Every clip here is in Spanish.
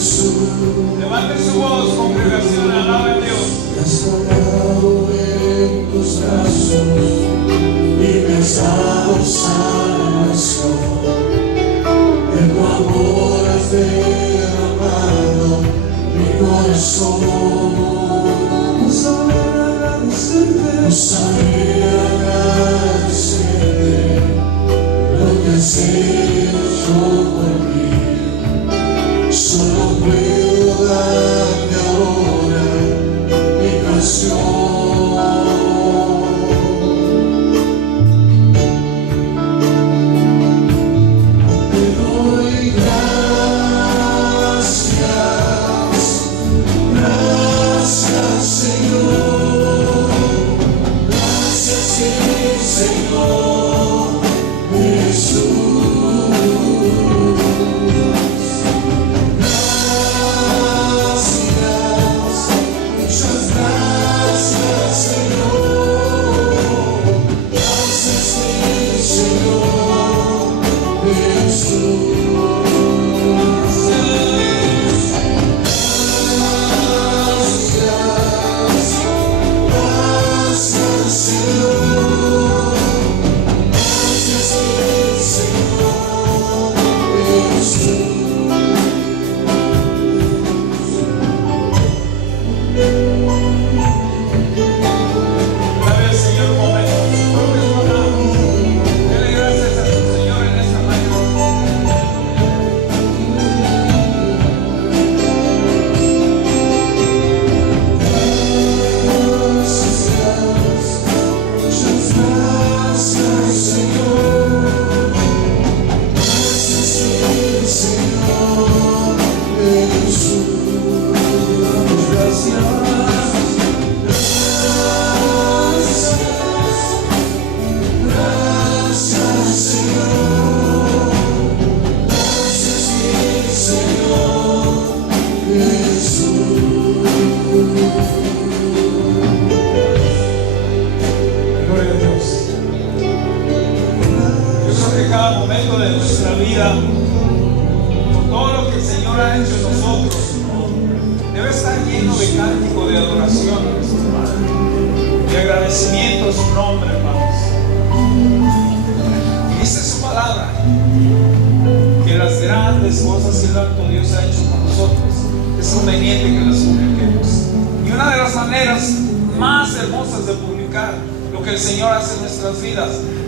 Levante su voz, congregación, alaba a Dios. Me has tomado en tus brazos y me has dado salvación. En tu amor has derramado mi corazón. No saber agradecerte lo que has hecho por mí. Solo puedo darte ahora mi canción. Te doy gracias, gracias Señor, gracias Señor Jesús.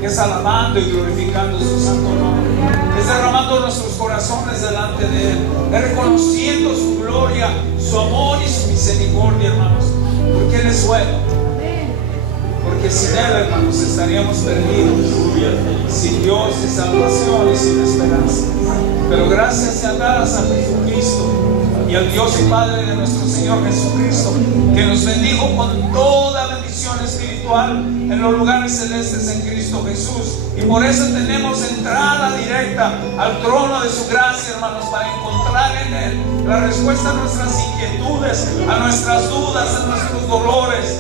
Es alabando y glorificando su santo nombre, es derramando nuestros corazones delante de Él, es reconociendo su gloria, su amor y su misericordia, hermanos, porque Él es bueno, porque sin Él, hermanos, estaríamos perdidos, sin Dios, sin salvación y sin esperanza. Pero gracias sean dadas a Jesucristo y al Dios y Padre de nuestro Señor Jesucristo, que nos bendijo con toda bendición espiritual en los lugares celestes en Cristo Jesús, y por eso tenemos entrada directa al trono de su gracia, hermanos, para encontrar en Él la respuesta a nuestras inquietudes, a nuestras dudas, a nuestros dolores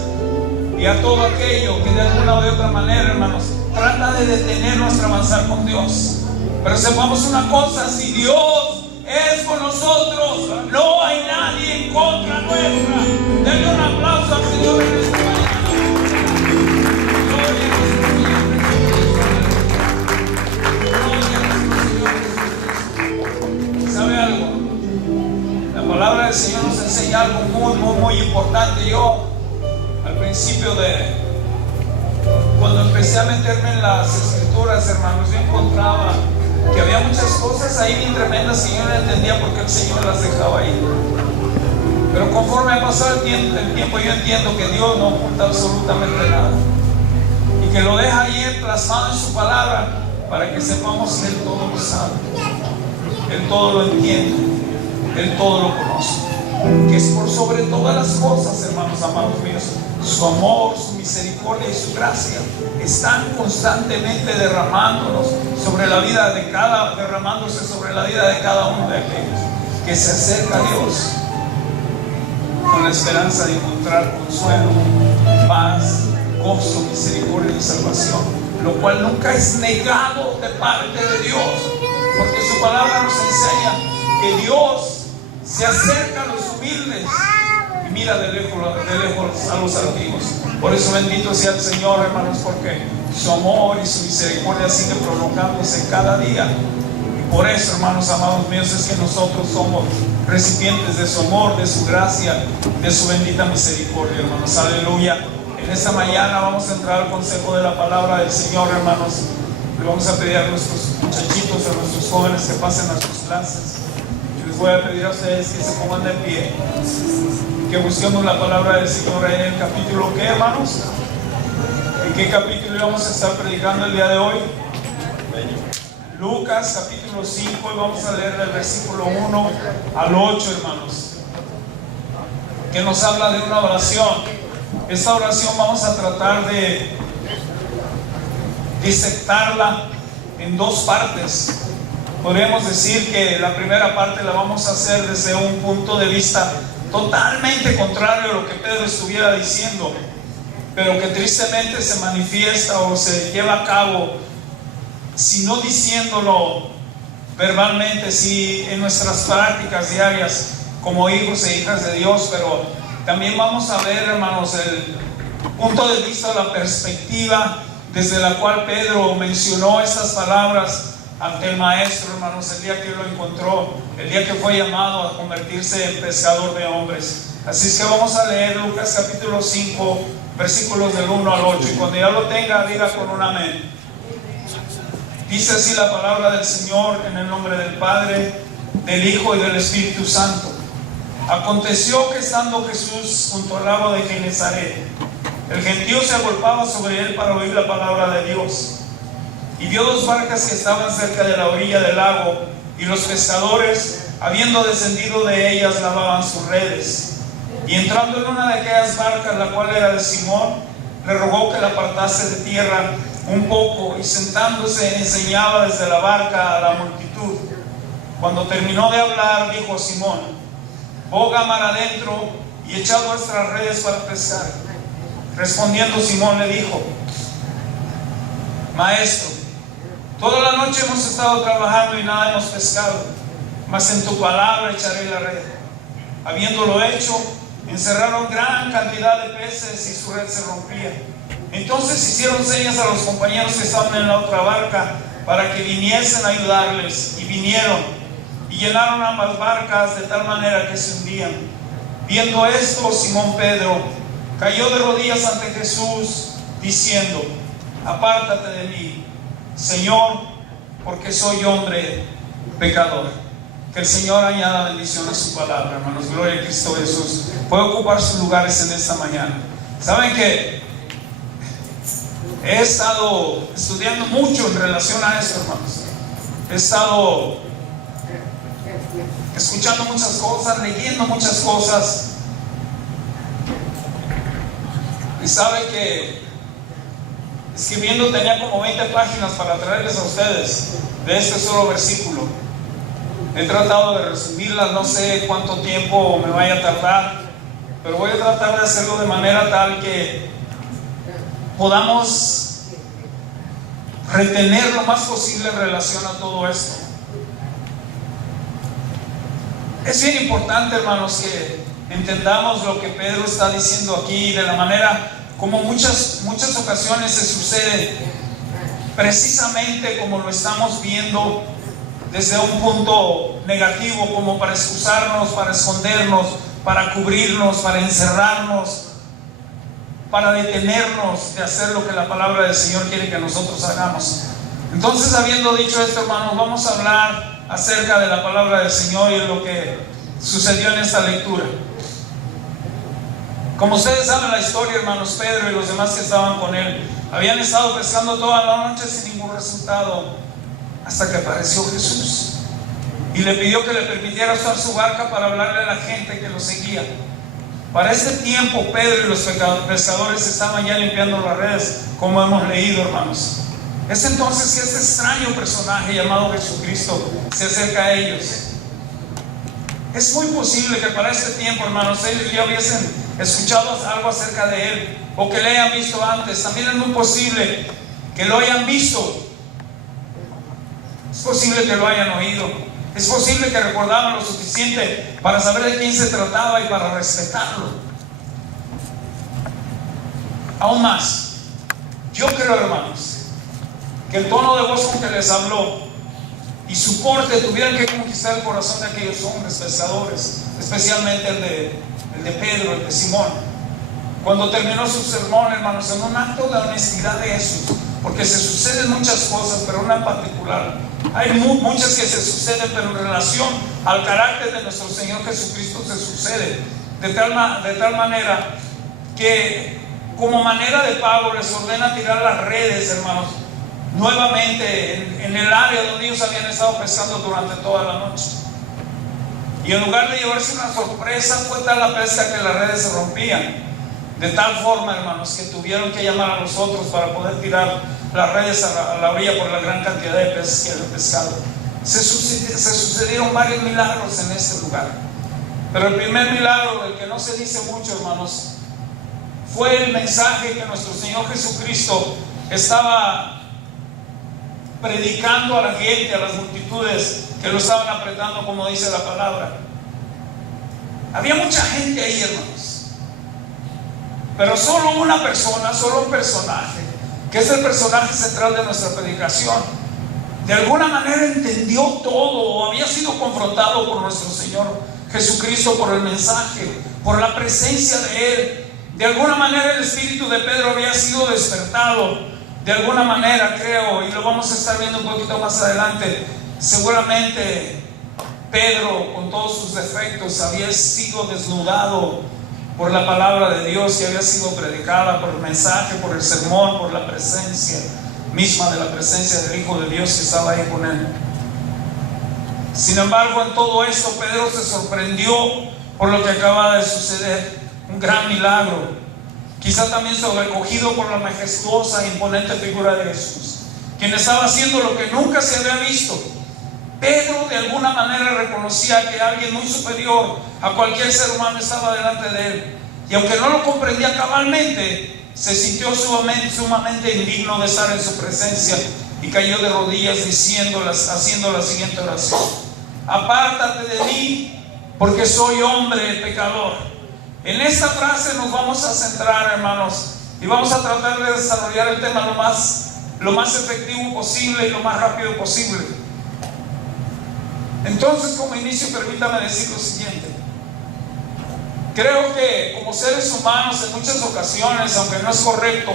y a todo aquello que de alguna o de otra manera, hermanos, trata de detener nuestro avanzar con Dios. Pero sepamos una cosa: si Dios es con nosotros, no hay nadie en contra nuestra. Denle un aplauso al Señor en esta mañana. ¿Sabe algo? La palabra del Señor nos enseña algo muy importante. Yo, al principio cuando empecé a meterme en las Escrituras, hermanos, yo encontraba que había muchas cosas ahí bien tremendas que yo no entendía por qué el Señor las dejaba ahí. Pero conforme ha pasado el tiempo, yo entiendo que Dios no oculta absolutamente nada, y que lo deja ahí plasmado en su palabra para que sepamos que Él todo lo sabe, Él todo lo entiende, Él todo lo conoce, que es por sobre todas las cosas, hermanos amados míos, su amor, su misericordia y su gracia están constantemente derramándose sobre la vida de cada uno de aquellos que se acerca a Dios con la esperanza de encontrar consuelo, paz, gozo, misericordia y salvación, lo cual nunca es negado de parte de Dios, porque su palabra nos enseña que Dios se acerca a los humildes y mira de lejos a los altivos. Por eso bendito sea el Señor, hermanos, porque su amor y su misericordia sigue prolongándose cada día. Y por eso, hermanos amados míos, es que nosotros somos recipientes de su amor, de su gracia, de su bendita misericordia, hermanos. Aleluya. En esta mañana vamos a entrar al consejo de la palabra del Señor, hermanos. Le vamos a pedir a nuestros muchachitos, a nuestros jóvenes que pasen a sus clases. Y les voy a pedir a ustedes que se pongan de pie, que busquemos la palabra del Señor en el capítulo, ¿qué, hermanos? ¿En qué capítulo íbamos a estar predicando el día de hoy? Lucas capítulo 5, y vamos a leer del versículo 1 al 8, hermanos, que nos habla de una oración. Esta oración vamos a tratar de disectarla en dos partes. Podríamos decir que la primera parte la vamos a hacer desde un punto de vista totalmente contrario a lo que Pedro estuviera diciendo, pero que tristemente se manifiesta o se lleva a cabo, si no diciéndolo verbalmente, si en nuestras prácticas diarias como hijos e hijas de Dios. Pero también vamos a ver, hermanos, el punto de vista, la perspectiva desde la cual Pedro mencionó estas palabras ante el maestro, hermanos, el día que lo encontró, el día que fue llamado a convertirse en pescador de hombres. Así es que vamos a leer Lucas capítulo 5, versículos del 1 al 8, y cuando ya lo tenga, diga con un amén. Dice así la palabra del Señor, en el nombre del Padre, del Hijo y del Espíritu Santo. Aconteció que estando Jesús junto al lago de Genezaret, el gentío se agolpaba sobre él para oír la palabra de Dios. Y vio dos barcas que estaban cerca de la orilla del lago, y los pescadores, habiendo descendido de ellas, lavaban sus redes. Y entrando en una de aquellas barcas, la cual era de Simón, le rogó que la apartase de tierra un poco, y sentándose enseñaba desde la barca a la multitud. Cuando terminó de hablar, dijo a Simón: boga mar adentro y echad vuestras redes para pescar. Respondiendo Simón le dijo: Maestro, toda la noche hemos estado trabajando y nada hemos pescado, mas en tu palabra echaré la red. Habiéndolo hecho, encerraron gran cantidad de peces y su red se rompía. Entonces hicieron señas a los compañeros que estaban en la otra barca para que viniesen a ayudarles, y vinieron y llenaron ambas barcas de tal manera que se hundían. Viendo esto, Simón Pedro cayó de rodillas ante Jesús, diciendo: apártate de mí, Señor, porque soy hombre pecador. Que el Señor añada bendición a su palabra, hermanos. Gloria a Cristo Jesús. Puede ocupar sus lugares en esta mañana. Saben que he estado estudiando mucho en relación a esto, hermanos. He estado escuchando muchas cosas, leyendo muchas cosas. Y sabe que escribiendo tenía como 20 páginas para traerles a ustedes de este solo versículo. He tratado de resumirlas, no sé cuánto tiempo me vaya a tardar, pero voy a tratar de hacerlo de manera tal que podamos retener lo más posible en relación a todo esto. Es bien importante, hermanos, que entendamos lo que Pedro está diciendo aquí, de la manera como muchas ocasiones se sucede, precisamente como lo estamos viendo desde un punto negativo, como para excusarnos, para escondernos, para cubrirnos, para encerrarnos, para detenernos de hacer lo que la palabra del Señor quiere que nosotros hagamos. Entonces, habiendo dicho esto, hermanos, vamos a hablar acerca de la palabra del Señor y de lo que sucedió en esta lectura. Como ustedes saben la historia, hermanos, Pedro y los demás que estaban con él habían estado pescando toda la noche sin ningún resultado, hasta que apareció Jesús y le pidió que le permitiera usar su barca para hablarle a la gente que lo seguía. Para este tiempo, Pedro y los pescadores estaban ya limpiando las redes, como hemos leído, hermanos. Es entonces que este extraño personaje llamado Jesucristo se acerca a ellos. Es muy posible que para este tiempo, hermanos, ellos ya hubiesen escuchado algo acerca de él, o que le hayan visto antes. También es muy posible que lo hayan visto. Es posible que lo hayan oído. Es posible que recordaban lo suficiente para saber de quién se trataba y para respetarlo. Aún más, yo creo, hermanos, que el tono de voz con que les habló y su porte tuvieron que conquistar el corazón de aquellos hombres pescadores, especialmente el de Pedro, el de Simón. Cuando terminó su sermón, hermanos, en un acto de honestidad de Jesús, porque se suceden muchas cosas, pero una en particular, hay muchas que se suceden, pero en relación al carácter de nuestro Señor Jesucristo se sucede de tal manera que, como manera de pago, les ordena tirar las redes, hermanos, nuevamente en el área donde ellos habían estado pescando durante toda la noche. Y en lugar de llevarse una sorpresa, fue tal la pesca que las redes se rompían. De tal forma, hermanos, que tuvieron que llamar a los otros para poder tirar las redes a la orilla por la gran cantidad de peces que habían pescado. Se sucedieron varios milagros en este lugar. Pero el primer milagro, del que no se dice mucho, hermanos, fue el mensaje que nuestro Señor Jesucristo estaba predicando a la gente, a las multitudes que lo estaban apretando, como dice la palabra. Había mucha gente ahí, hermanos, pero solo una persona, solo un personaje, que es el personaje central de nuestra predicación, de alguna manera entendió todo, o había sido confrontado por nuestro Señor Jesucristo, por el mensaje, por la presencia de Él. De alguna manera el espíritu de Pedro había sido despertado. De alguna manera, creo, y lo vamos a estar viendo un poquito más adelante, seguramente Pedro, con todos sus defectos, había sido desnudado por la palabra de Dios que había sido predicada, por el mensaje, por el sermón, por la presencia misma de la presencia del Hijo de Dios que estaba ahí con él. Sin embargo, en todo esto, Pedro se sorprendió por lo que acaba de suceder, un gran milagro. Quizá también sobrecogido por la majestuosa e imponente figura de Jesús, quien estaba haciendo lo que nunca se había visto. Pedro de alguna manera reconocía que alguien muy superior a cualquier ser humano estaba delante de él, y aunque no lo comprendía cabalmente, se sintió sumamente indigno de estar en su presencia y cayó de rodillas haciendo la siguiente oración: apártate de mí, porque soy hombre pecador. En esta frase nos vamos a centrar, hermanos, y vamos a tratar de desarrollar el tema lo más efectivo posible y lo más rápido posible. Entonces, como inicio, permítame decir lo siguiente. Creo que como seres humanos, en muchas ocasiones, aunque no es correcto,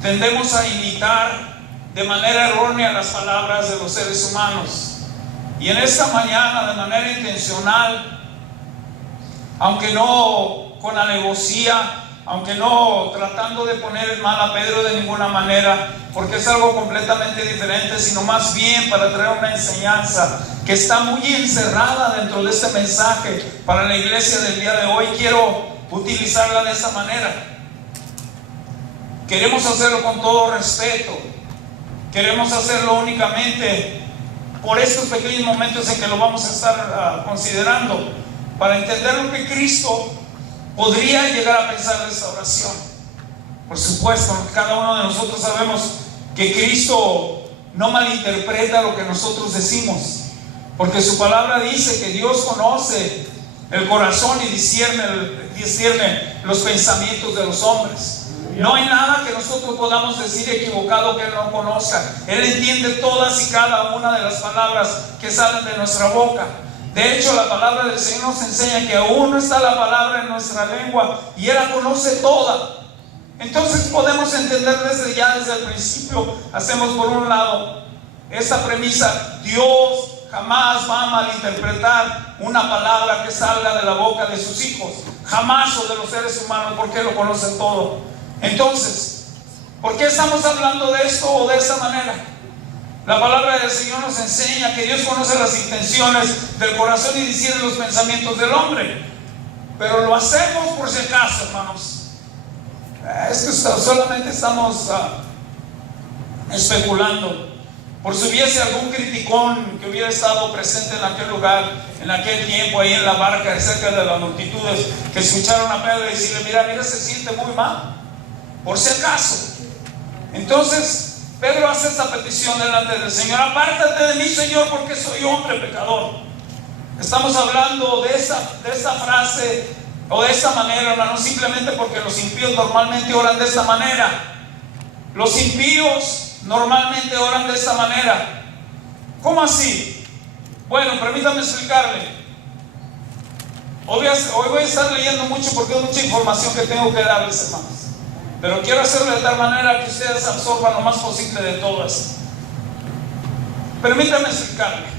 tendemos a imitar de manera errónea las palabras de los seres humanos. Y en esta mañana, de manera intencional, aunque no con alevosía, aunque no tratando de poner en mal a Pedro de ninguna manera, porque es algo completamente diferente, sino más bien para traer una enseñanza que está muy encerrada dentro de este mensaje para la iglesia del día de hoy. Quiero utilizarla de esta manera. Queremos hacerlo con todo respeto, queremos hacerlo únicamente por estos pequeños momentos en que lo vamos a estar considerando, para entender lo que Cristo podría llegar a pensar de esta oración. Por supuesto, cada uno de nosotros sabemos que Cristo no malinterpreta lo que nosotros decimos, porque su palabra dice que Dios conoce el corazón y discierne los pensamientos de los hombres. No hay nada que nosotros podamos decir equivocado que Él no conozca. Él entiende todas y cada una de las palabras que salen de nuestra boca. De hecho, la palabra del Señor nos enseña que aún no está la palabra en nuestra lengua y Él la conoce toda. Entonces podemos entender desde el principio. Hacemos por un lado esta premisa: Dios jamás va a malinterpretar una palabra que salga de la boca de sus hijos, jamás, o de los seres humanos, porque Él lo conoce todo. Entonces, ¿por qué estamos hablando de esto o de esta manera? La palabra del Señor nos enseña que Dios conoce las intenciones del corazón y discierne los pensamientos del hombre, pero lo hacemos por si acaso, hermanos. Es que solamente estamos especulando. Por si hubiese algún criticón que hubiera estado presente en aquel lugar, en aquel tiempo, ahí en la barca, cerca de las multitudes, que escucharon a Pedro decirle: mira, se siente muy mal, por si acaso. Entonces Pedro hace esta petición delante del Señor: apártate de mí, Señor, porque soy hombre pecador. Estamos hablando de esta frase o de esta manera, hermano, simplemente porque los impíos normalmente oran de esta manera. Los impíos normalmente oran de esta manera. ¿Cómo así? Bueno, permítame explicarle. Hoy voy a estar leyendo mucho porque es mucha información que tengo que darles, hermanos. Pero quiero hacerlo de tal manera que ustedes absorban lo más posible de todas. Permítame explicarle.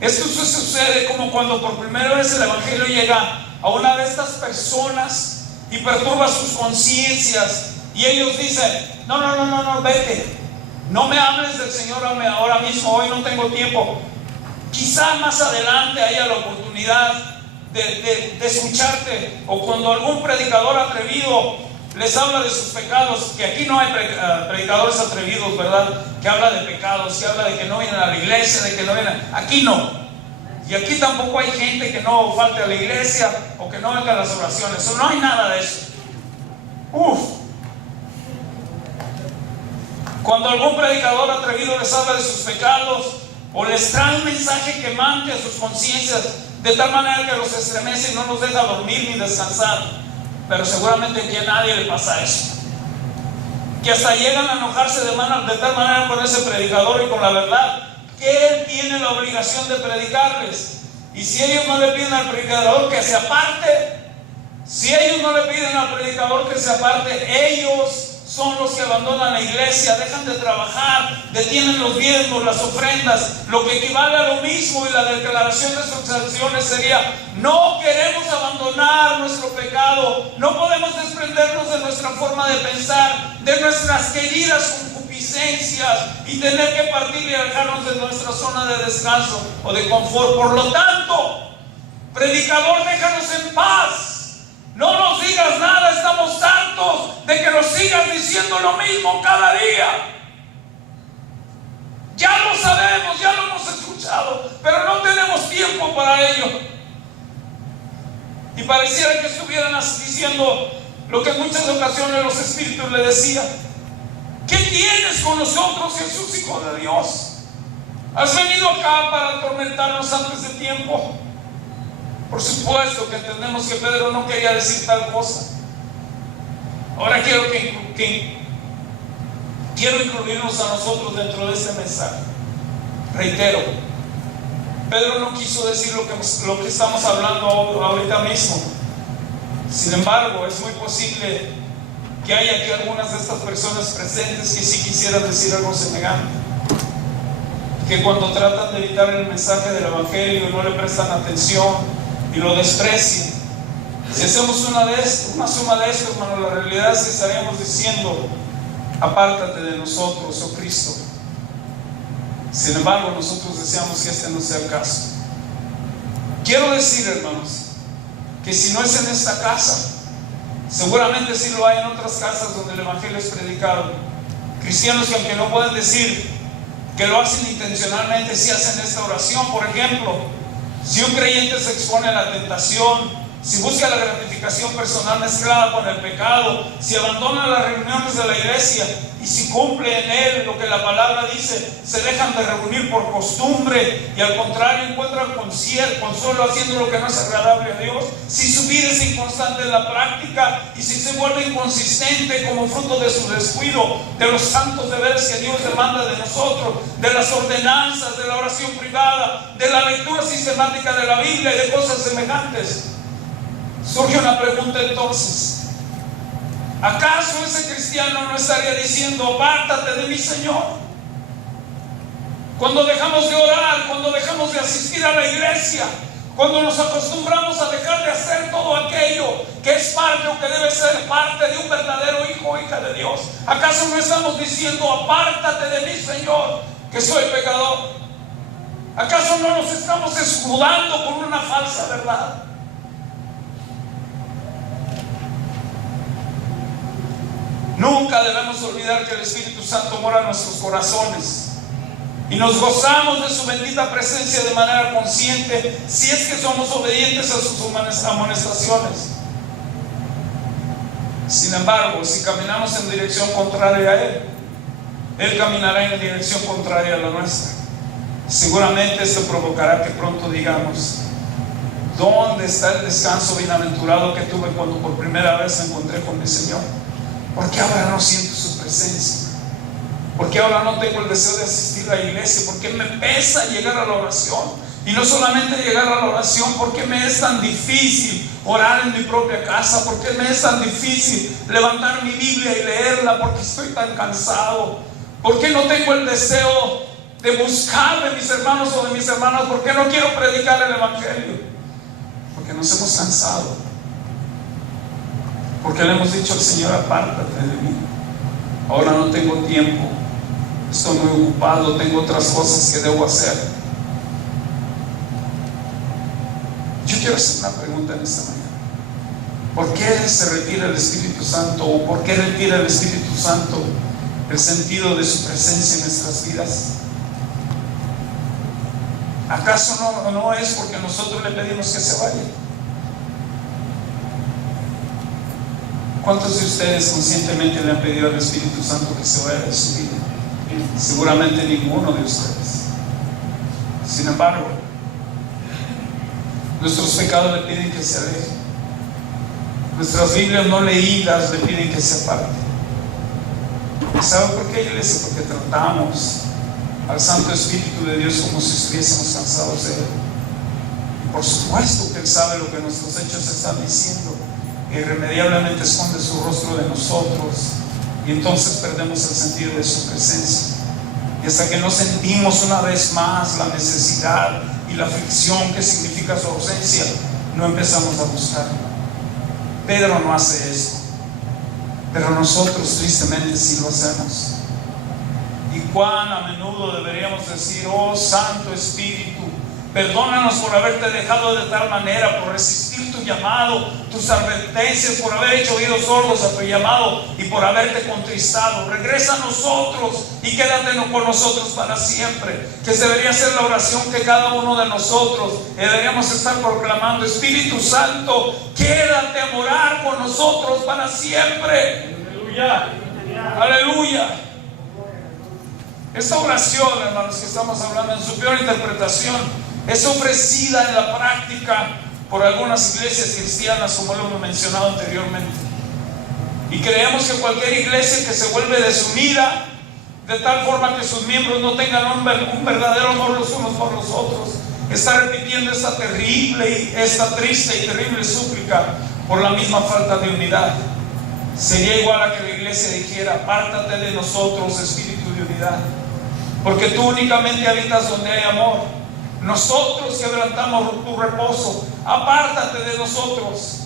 Esto sucede como cuando por primera vez el Evangelio llega a una de estas personas y perturba sus conciencias. Y ellos dicen: no, vete. No me hables del Señor ahora mismo, hoy no tengo tiempo. Quizá más adelante haya la oportunidad de escucharte. O cuando algún predicador atrevido les habla de sus pecados, que aquí no hay predicadores atrevidos, ¿verdad? Que habla de pecados, que habla de que no vienen a la iglesia, de que no vienen. Aquí no. Y aquí tampoco hay gente que no falte a la iglesia o que no venga a las oraciones. No hay nada de eso. Cuando algún predicador atrevido les habla de sus pecados o les trae un mensaje que manche a sus conciencias de tal manera que los estremece y no los deja dormir ni descansar. Pero seguramente aquí a nadie le pasa eso. Que hasta llegan a enojarse de tal manera con ese predicador y con la verdad que él tiene la obligación de predicarles. Y si ellos no le piden al predicador que se aparte, ellos son los que abandonan la iglesia, dejan de trabajar, detienen los diezmos, las ofrendas, lo que equivale a lo mismo. Y la declaración de sus acciones sería: no queremos abandonar nuestro pecado, no podemos desprendernos de nuestra forma de pensar, de nuestras queridas concupiscencias y tener que partir y alejarnos de nuestra zona de descanso o de confort. Por lo tanto, predicador, déjanos en paz. No nos digas nada, estamos hartos de que nos sigas diciendo lo mismo cada día. Ya lo sabemos, ya lo hemos escuchado, pero no tenemos tiempo para ello. Y pareciera que estuvieran diciendo lo que en muchas ocasiones los espíritus le decían: ¿qué tienes con nosotros, Jesús, Hijo de Dios? ¿Has venido acá para atormentarnos antes de tiempo? Por supuesto que entendemos que Pedro no quería decir tal cosa. Ahora quiero incluirnos a nosotros dentro de este mensaje. Reitero, Pedro no quiso decir lo que estamos hablando ahorita mismo. Sin embargo, es muy posible que haya aquí algunas de estas personas presentes que sí quisieran decir algo semejante, que cuando tratan de evitar el mensaje del Evangelio no le prestan atención y lo desprecian. Si hacemos una suma de esto, hermano, la realidad es que estaríamos diciendo: apártate de nosotros, oh Cristo. Sin embargo, nosotros deseamos que este no sea el caso. Quiero decir, hermanos, que si no es en esta casa, seguramente sí lo hay en otras casas donde el Evangelio es predicado. Cristianos que, aunque no pueden decir que lo hacen intencionalmente, sí hacen esta oración. Por ejemplo, si un creyente se expone a la tentación, si busca la gratificación personal mezclada con el pecado, si abandona las reuniones de la iglesia y si cumple en él lo que la palabra dice, se dejan de reunir por costumbre y al contrario encuentran consuelo haciendo lo que no es agradable a Dios, si su vida es inconstante en la práctica y si se vuelve inconsistente como fruto de su descuido de los santos deberes que Dios demanda de nosotros, de las ordenanzas, de la oración privada, de la lectura sistemática de la Biblia y de cosas semejantes. Surge una pregunta entonces: ¿acaso ese cristiano no estaría diciendo: apártate de mí, Señor? Cuando dejamos de orar, cuando dejamos de asistir a la iglesia, cuando nos acostumbramos a dejar de hacer todo aquello que es parte o que debe ser parte de un verdadero hijo o hija de Dios, ¿acaso no estamos diciendo: apártate de mí, Señor, que soy pecador? ¿Acaso no nos estamos escudando con una falsa verdad? Nunca debemos olvidar que el Espíritu Santo mora en nuestros corazones y nos gozamos de su bendita presencia de manera consciente si es que somos obedientes a sus amonestaciones. Sin embargo, si caminamos en dirección contraria a Él caminará en dirección contraria a la nuestra. Seguramente esto provocará que pronto digamos: ¿Dónde está el descanso bienaventurado que tuve cuando por primera vez me encontré con mi Señor? ¿Por qué ahora no siento su presencia? ¿Por qué ahora no tengo el deseo de asistir a la iglesia? ¿Por qué me pesa llegar a la oración? Y no solamente llegar a la oración, ¿por qué me es tan difícil orar en mi propia casa? ¿Por qué me es tan difícil levantar mi Biblia y leerla? Porque estoy tan cansado. ¿Por qué no tengo el deseo de buscar de mis hermanos o de mis hermanas? ¿Por qué no quiero predicar el Evangelio? Porque nos hemos cansado. Porque le hemos dicho al Señor: apártate de mí, ahora no tengo tiempo, estoy muy ocupado, tengo otras cosas que debo hacer. Yo quiero hacer una pregunta en esta mañana. ¿Por qué se retira el Espíritu Santo? ¿O por qué retira el Espíritu Santo el sentido de su presencia en nuestras vidas? ¿Acaso no es porque nosotros le pedimos que se vaya? ¿Cuántos de ustedes conscientemente le han pedido al Espíritu Santo que se vaya de su vida? Seguramente ninguno de ustedes. Sin embargo, nuestros pecados le piden que se aleje. Nuestras Biblias no leídas le piden que se aparte. ¿Y saben por qué, iglesia? Porque tratamos al Santo Espíritu de Dios como si estuviésemos cansados de Él. Y por supuesto que Él sabe lo que nuestros hechos están diciendo. Irremediablemente esconde su rostro de nosotros, y entonces perdemos el sentido de su presencia. Y hasta que no sentimos una vez más la necesidad y la aflicción que significa su ausencia, no empezamos a buscarlo. Pedro no hace esto, pero nosotros tristemente sí lo hacemos. Y cuán a menudo deberíamos decir: oh Santo Espíritu, perdónanos por haberte dejado de tal manera, por resistir tu llamado, tus advertencias, por haber hecho oídos sordos a tu llamado y por haberte contristado. Regresa a nosotros y quédate con nosotros para siempre. Que debería ser la oración que cada uno de nosotros deberíamos estar proclamando: Espíritu Santo, quédate a morar con nosotros para siempre. Aleluya. Aleluya. Esta oración, hermanos, que estamos hablando, en su peor interpretación, es ofrecida en la práctica por algunas iglesias cristianas, como lo hemos mencionado anteriormente. Y creemos que cualquier iglesia que se vuelve desunida, de tal forma que sus miembros no tengan un verdadero amor los unos por los otros, está repitiendo esta triste y terrible súplica por la misma falta de unidad. Sería igual a que la iglesia dijera: apártate de nosotros, espíritu de unidad, porque tú únicamente habitas donde hay amor. Nosotros quebrantamos tu reposo, apártate de nosotros.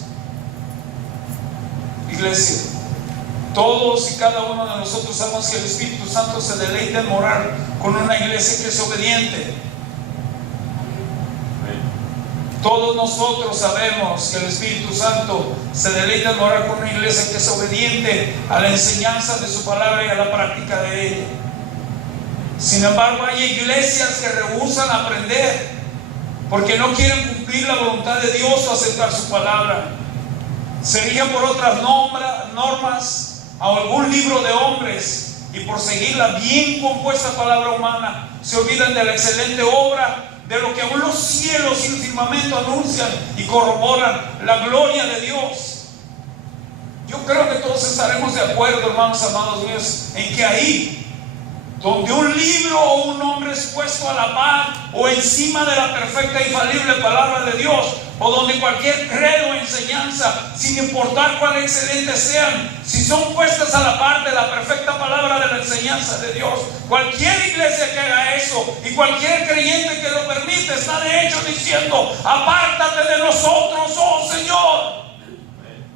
Iglesia, todos y cada uno de nosotros sabemos que el Espíritu Santo se deleita en morar con una iglesia que es obediente. Todos nosotros sabemos que el Espíritu Santo se deleita en morar con una iglesia que es obediente a la enseñanza de su palabra y a la práctica de ella. Sin embargo, hay iglesias que rehúsan aprender porque no quieren cumplir la voluntad de Dios o aceptar su palabra. Se rigen por otras normas o algún libro de hombres, y por seguir la bien compuesta palabra humana se olvidan de la excelente obra, de lo que aún los cielos y el firmamento anuncian y corroboran: la gloria de Dios. Yo creo que todos estaremos de acuerdo, hermanos amados míos, en que ahí donde un libro o un hombre es puesto a la par o encima de la perfecta e infalible palabra de Dios, o donde cualquier credo o enseñanza, sin importar cuán excelentes sean, si son puestas a la par de la perfecta palabra de la enseñanza de Dios, cualquier iglesia que haga eso y cualquier creyente que lo permite, está de hecho diciendo: apártate de nosotros, oh Señor.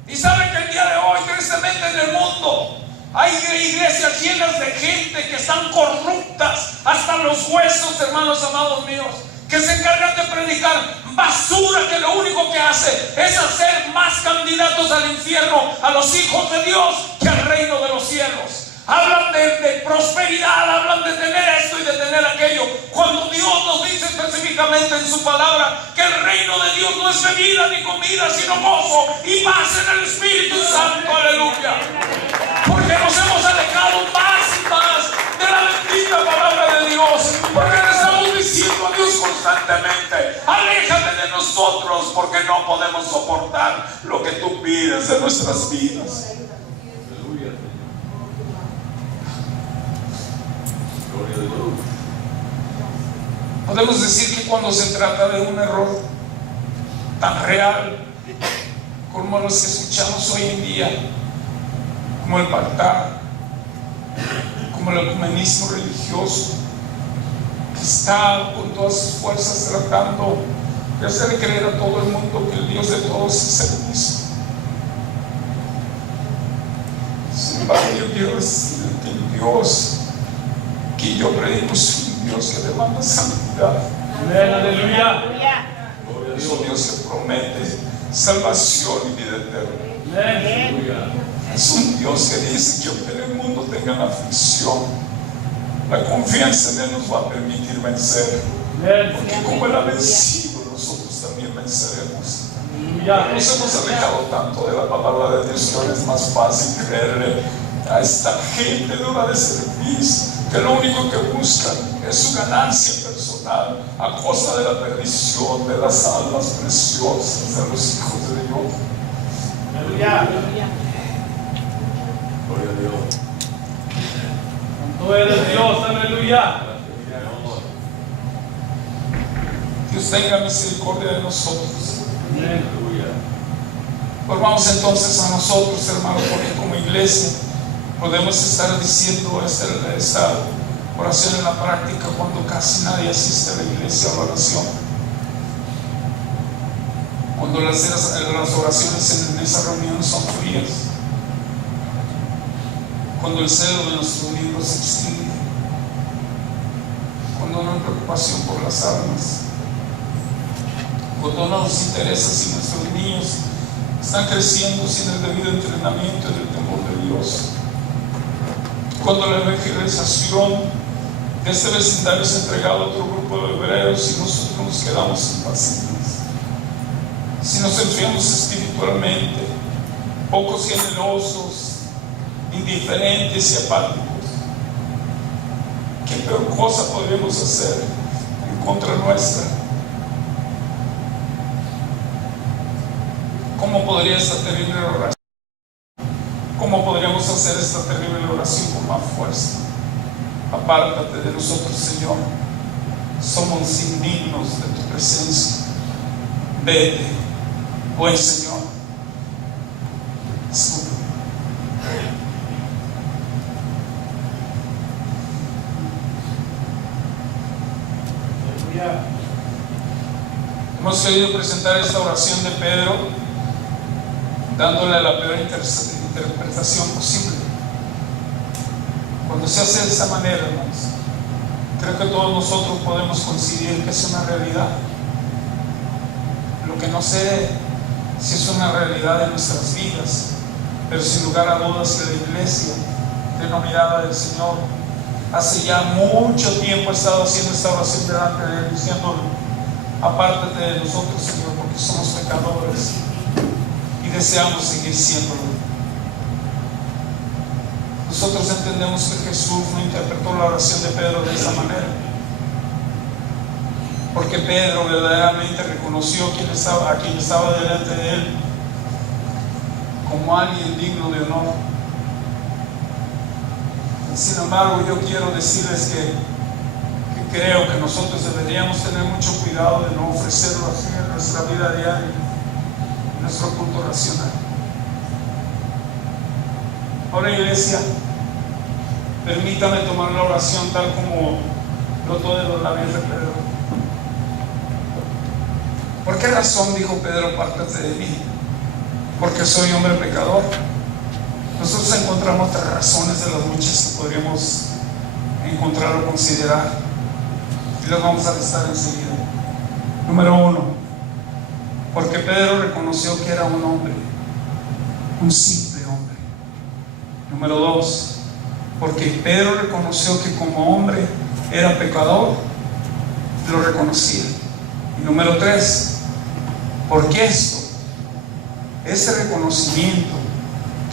Y saben que el día de hoy, tristemente, en el mundo hay iglesias llenas de gente que están corruptas hasta los huesos, hermanos amados míos, que se encargan de predicar basura que lo único que hace es hacer más candidatos al infierno a los hijos de Dios que al reino de los cielos. Hablan de prosperidad, hablan de tener esto y de tener aquello, cuando Dios nos dice específicamente en su palabra que el reino de Dios no es bebida ni comida, sino gozo y paz en el Espíritu Santo. Aleluya. Porque nos hemos alejado más y más de la bendita palabra de Dios, porque le estamos diciendo a Dios con constantemente: aléjate de nosotros, porque no podemos soportar lo que tú pides de nuestras vidas. Aleluya. Gloria a Dios. Podemos decir que cuando se trata de un error tan real como los que escuchamos hoy en día, como el pactar, como el ecumenismo religioso, que está con todas sus fuerzas tratando de hacer creer a todo el mundo que el Dios de todos es el mismo. Sin embargo, yo quiero decir que el Dios que yo predico es un Dios que demanda santidad. Amén, aleluya. Es un Dios que promete salvación y vida eterna. Amén, aleluya. Es un Dios que dice que aunque en el mundo tengan aflicción, la confianza en Él nos va a permitir vencer. Porque como Él ha vencido, nosotros también venceremos. Nos hemos alejado tanto de la palabra de Dios que ahora es más fácil creerle a esta gente dura de servicio, que lo único que buscan es su ganancia personal a costa de la perdición de las almas preciosas de los hijos de Dios. Aleluya. Gloria a Dios. Santo eres Dios, aleluya. Dios tenga misericordia de nosotros. Amén, aleluya. Pues vamos entonces a nosotros, hermanos, porque como iglesia podemos estar diciendo esta oración en la práctica cuando casi nadie asiste a la iglesia o a la oración. Cuando las oraciones en esa reunión son frías. Cuando el celo de nuestros miembros se extingue. Cuando no hay preocupación por las almas. Cuando no nos interesa si nuestros niños están creciendo sin el debido entrenamiento en el temor de Dios. Cuando la evangelización de este vecindario es entregada a otro grupo de hebreos y nosotros nos quedamos impacientes. Si nos enfriamos espiritualmente, pocos generosos, indiferentes y apáticos, ¿qué peor cosa podríamos hacer en contra nuestra? ¿Cómo podría esta terrible oración? ¿Cómo podríamos hacer esta terrible oración con más fuerza? Apártate de nosotros, Señor. Somos indignos de tu presencia. Vete, buen Señor. Hemos querido presentar esta oración de Pedro dándole la peor interpretación posible. Cuando se hace de esa manera, hermanos, creo que todos nosotros podemos coincidir que es una realidad. Lo que no sé si es una realidad en nuestras vidas, pero sin lugar a dudas que la iglesia denominada del Señor hace ya mucho tiempo ha estado haciendo esta oración delante de Él, diciéndole: apártate de nosotros, Señor, porque somos pecadores y deseamos seguir siéndolo. Nosotros entendemos que Jesús no interpretó la oración de Pedro de esa manera, porque Pedro verdaderamente reconoció a quien estaba delante de él como alguien digno de honor. Sin embargo, yo quiero decirles que creo que nosotros deberíamos tener mucho cuidado de no ofrecerlo así en nuestra vida diaria, en nuestro culto racional. Ahora, iglesia, permítame tomar la oración tal como brotó de los labios de Pedro. ¿Por qué razón dijo Pedro: apártate de mí? Porque soy hombre pecador. Nosotros encontramos tres razones de las muchas que podríamos encontrar o considerar, y las vamos a listar enseguida. Número 1, porque Pedro reconoció que era un hombre, un simple hombre. Número 2, porque Pedro reconoció que como hombre era pecador, lo reconocía. Y número 3, porque ese reconocimiento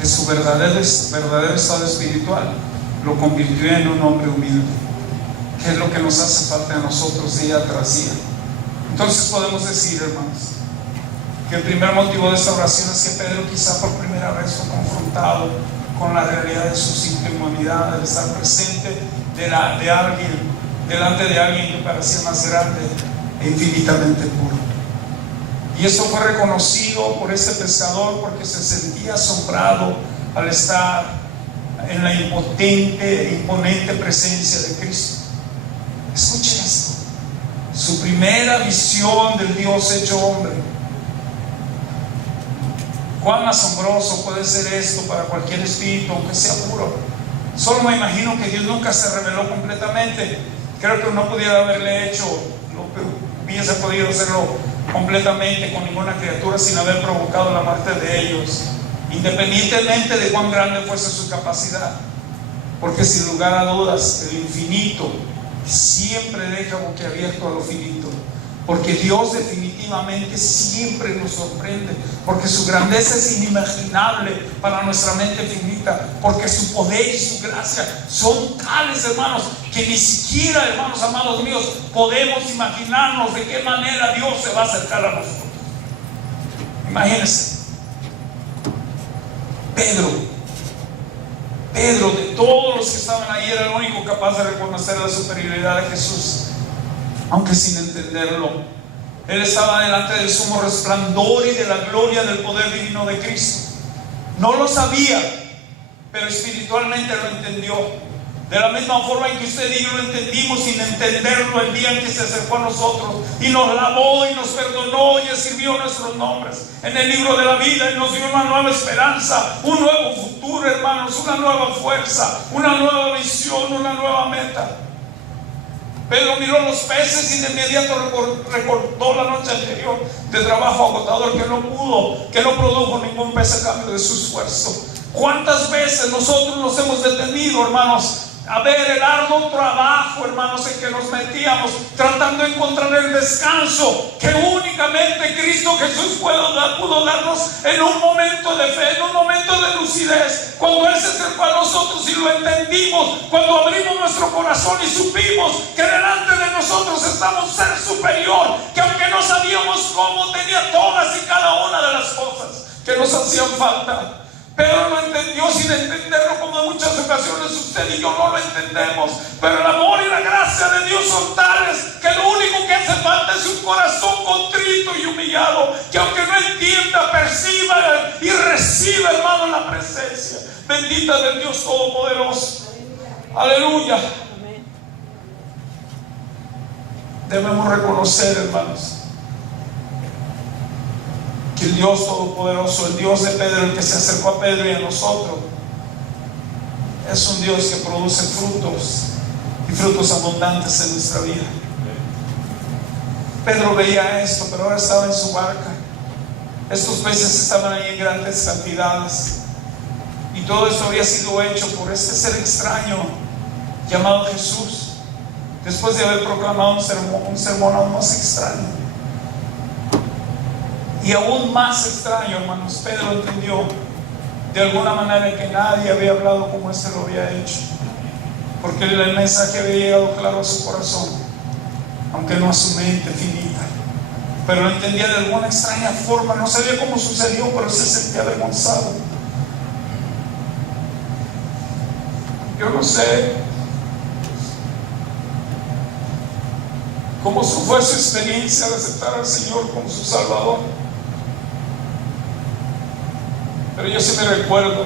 de su verdadero estado espiritual lo convirtió en un hombre humilde, que es lo que nos hace falta a nosotros día tras día. Entonces podemos decir, hermanos, que el primer motivo de esta oración es que Pedro quizá por primera vez fue confrontado con la realidad de su simple humanidad, de estar presente delante de alguien que parecía más grande e infinitamente puro. Y esto fue reconocido por este pescador porque se sentía asombrado al estar en la impotente e imponente presencia de Cristo. Escuchen esto: su primera visión del Dios hecho hombre. Cuán asombroso puede ser esto para cualquier espíritu, aunque sea puro. Solo me imagino que Dios nunca se reveló completamente. Creo que no pudiera haberle hecho lo que hubiese podido hacerlo completamente con ninguna criatura sin haber provocado la muerte de ellos, independientemente de cuán grande fuese su capacidad. Porque sin lugar a dudas, el infinito siempre deja boquiabierto a lo finito. Porque Dios definitivamente siempre nos sorprende, porque su grandeza es inimaginable para nuestra mente finita, porque su poder y su gracia son tales, hermanos, que ni siquiera, hermanos amados míos, podemos imaginarnos de qué manera Dios se va a acercar a nosotros. Imagínense, Pedro, de todos los que estaban ahí, era el único capaz de reconocer la superioridad de Jesús, aunque sin entenderlo. Él estaba delante del sumo resplandor y de la gloria del poder divino de Cristo. No lo sabía, pero espiritualmente lo entendió. De la misma forma en que usted y yo lo entendimos sin entenderlo el día en que se acercó a nosotros y nos lavó y nos perdonó y escribió nuestros nombres en el libro de la vida y nos dio una nueva esperanza, un nuevo futuro, hermanos, una nueva fuerza, una nueva visión, una nueva meta. Pedro miró los peces y de inmediato recordó la noche anterior de trabajo agotador que no produjo ningún pez a cambio de su esfuerzo. ¿Cuántas veces nosotros nos hemos detenido, hermanos, a ver el arduo trabajo, hermanos, en que nos metíamos tratando de encontrar el descanso que únicamente Cristo Jesús pudo darnos en un momento de fe, en un momento de lucidez, cuando Él se acercó a nosotros y lo entendimos, cuando abrimos nuestro corazón y supimos que delante de nosotros estaba un ser superior, que aunque no sabíamos cómo, tenía todas y cada una de las cosas que nos hacían falta. Pedro lo entendió sin entenderlo, como en muchas ocasiones usted y yo no lo entendemos. Pero el amor y la gracia de Dios son tales que lo único que hace falta es un corazón contrito y humillado, que aunque no entienda, perciba y reciba, hermano, la presencia bendita del Dios Todopoderoso. Aleluya. Debemos reconocer, hermanos, que el Dios Todopoderoso, el Dios de Pedro, el que se acercó a Pedro y a nosotros, es un Dios que produce frutos y frutos abundantes en nuestra vida. Pedro veía esto, pero ahora estaba en su barca. Estos peces estaban ahí en grandes cantidades y todo esto había sido hecho por este ser extraño llamado Jesús, después de haber proclamado un sermón aún más extraño. Y aún más extraño, hermanos, Pedro entendió de alguna manera que nadie había hablado como este lo había hecho, porque el mensaje había llegado claro a su corazón, aunque no a su mente finita, pero lo entendía de alguna extraña forma. No sabía cómo sucedió, pero se sentía avergonzado. Yo no sé cómo fue su experiencia de aceptar al Señor como su Salvador, pero yo sí me recuerdo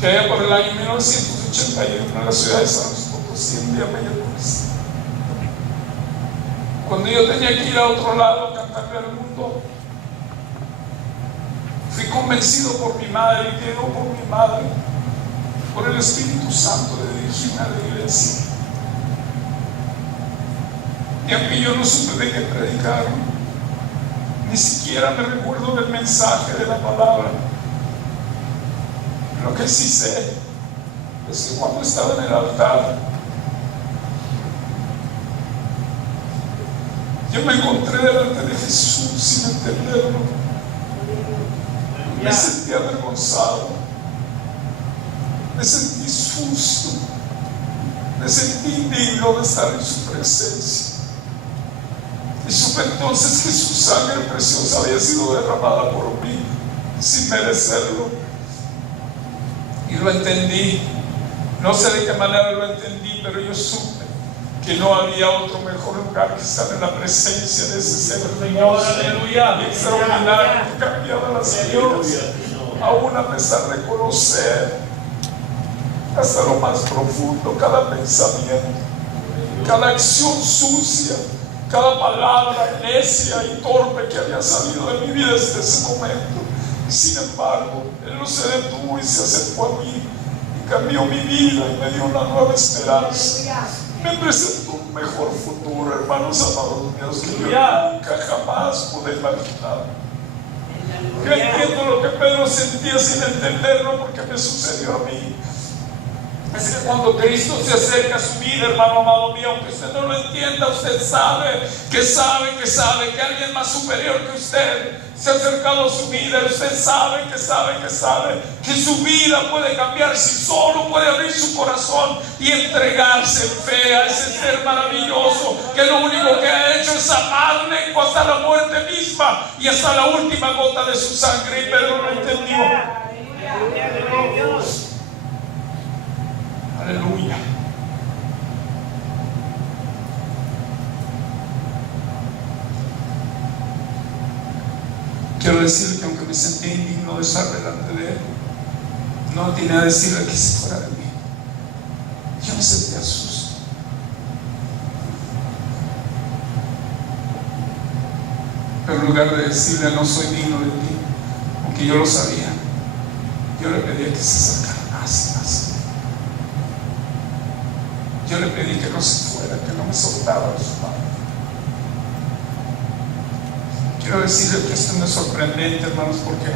que allá por el año 1981 en la ciudad de San Luis Potosí, un día miércoles, cuando yo tenía que ir a otro lado a cantarle al mundo, fui convencido por mi madre, y quedó por mi madre, por el Espíritu Santo, de dirigirme a la iglesia. Y aunque yo no supe de qué predicar, ni siquiera me recuerdo del mensaje de la palabra, lo que sí sé es que cuando estaba en el altar, yo me encontré delante de Jesús sin entenderlo. Me sentí avergonzado, me sentí sucio, me sentí indigno de estar en su presencia. Y supe entonces que su sangre preciosa había sido derramada por mí sin merecerlo. Y lo entendí. No sé de qué manera lo entendí, pero yo supe que no había otro mejor lugar que estar en la presencia de ese ser hermoso y extraordinario que cambiaba las vidas, aún a pesar de conocer hasta lo más profundo cada pensamiento, cada acción sucia, cada palabra necia y torpe que había salido de mi vida desde ese momento. Sin embargo, Él no se detuvo y se acercó a mí y cambió mi vida y me dio una nueva esperanza. Me presentó un mejor futuro, hermanos amados míos, que yo nunca jamás pude imaginar. Yo entiendo lo que Pedro sentía sin entenderlo, porque me sucedió a mí. Es que cuando Cristo se acerca a su vida, hermano amado mío, aunque usted no lo entienda, usted sabe que alguien más superior que usted se ha acercado a su vida. Usted sabe que su vida puede cambiar si solo puede abrir su corazón y entregarse en fe a ese ser maravilloso, que lo único que ha hecho es amarle hasta la muerte misma y hasta la última gota de su sangre. Y Pedro lo entendió. Aleluya. Quiero decirle que aunque me sentí indigno de estar delante de Él, no tiene a decirle que se fuera de mí. Yo me sentía sucio. Pero en lugar de decirle no soy digno de ti, aunque yo lo sabía, yo le pedí que se acercara más. Yo le pedí que no se fuera, que no me soltara de su mano. Quiero decirle que esto no es sorprendente, hermanos, porque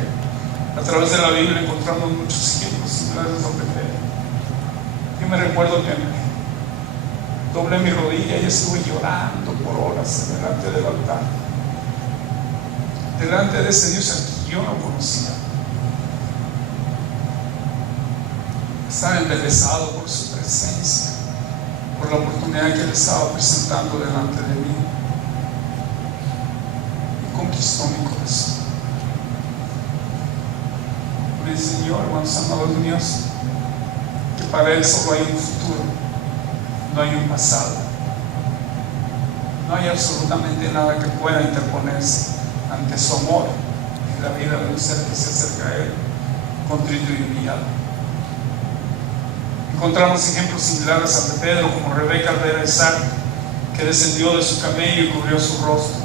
a través de la Biblia encontramos muchos ejemplos similares sobre Pedro. Yo me recuerdo que doblé mi rodilla y estuve llorando por horas delante del altar, delante de ese Dios al que yo no conocía. Estaba embelesado por su presencia, por la oportunidad que Él estaba presentando delante de mí. Y conquistó mi corazón. Me enseñó, hermanos amados míos, que para Él solo hay un futuro, no hay un pasado. No hay absolutamente nada que pueda interponerse ante su amor en la vida de un ser que se acerca a Él, contrito y humillado. Encontramos ejemplos similares a Pedro, como Rebeca al ver a Isaac, que descendió de su camello y cubrió su rostro.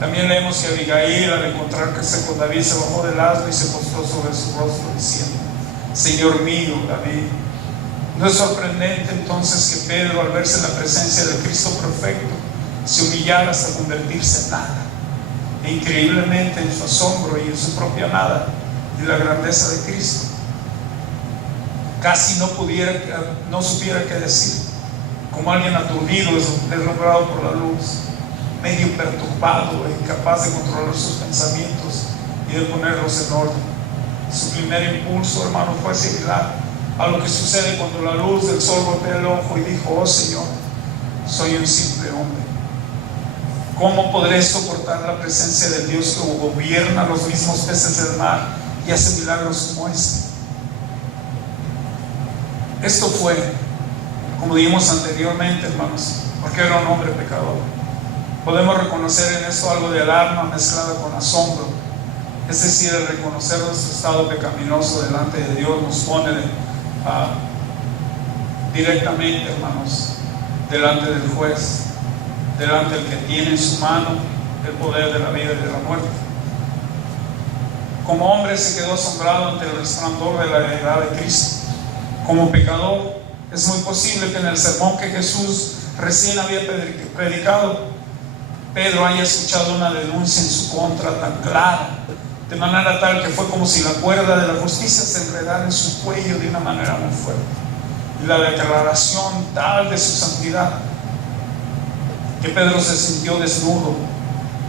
También leemos que Abigail, al encontrarse con David, se bajó del asno y se postró sobre su rostro, diciendo: Señor mío, David. No es sorprendente entonces que Pedro, al verse en la presencia del Cristo perfecto, se humillara hasta convertirse en nada. E increíblemente, en su asombro y en su propia nada y la grandeza de Cristo, casi no supiera qué decir, como alguien aturdido, deslumbrado por la luz, medio perturbado e incapaz de controlar sus pensamientos y de ponerlos en orden. Su primer impulso, hermano, fue similar a lo que sucede cuando la luz del sol golpea el ojo y dijo: oh Señor, soy un simple hombre. ¿Cómo podré soportar la presencia del Dios que gobierna los mismos peces del mar y hace milagros como este? Esto fue, como dijimos anteriormente, hermanos, porque era un hombre pecador. Podemos reconocer en esto algo de alarma mezclada con asombro. Es decir, el reconocer nuestro estado pecaminoso delante de Dios nos pone directamente, hermanos, delante del juez, delante del que tiene en su mano el poder de la vida y de la muerte. Como hombre se quedó asombrado ante el resplandor de la deidad de Cristo. Como pecador, es muy posible que en el sermón que Jesús recién había predicado, Pedro haya escuchado una denuncia en su contra tan clara, de manera tal que fue como si la cuerda de la justicia se enredara en su cuello de una manera muy fuerte. Y la declaración tal de su santidad, que Pedro se sintió desnudo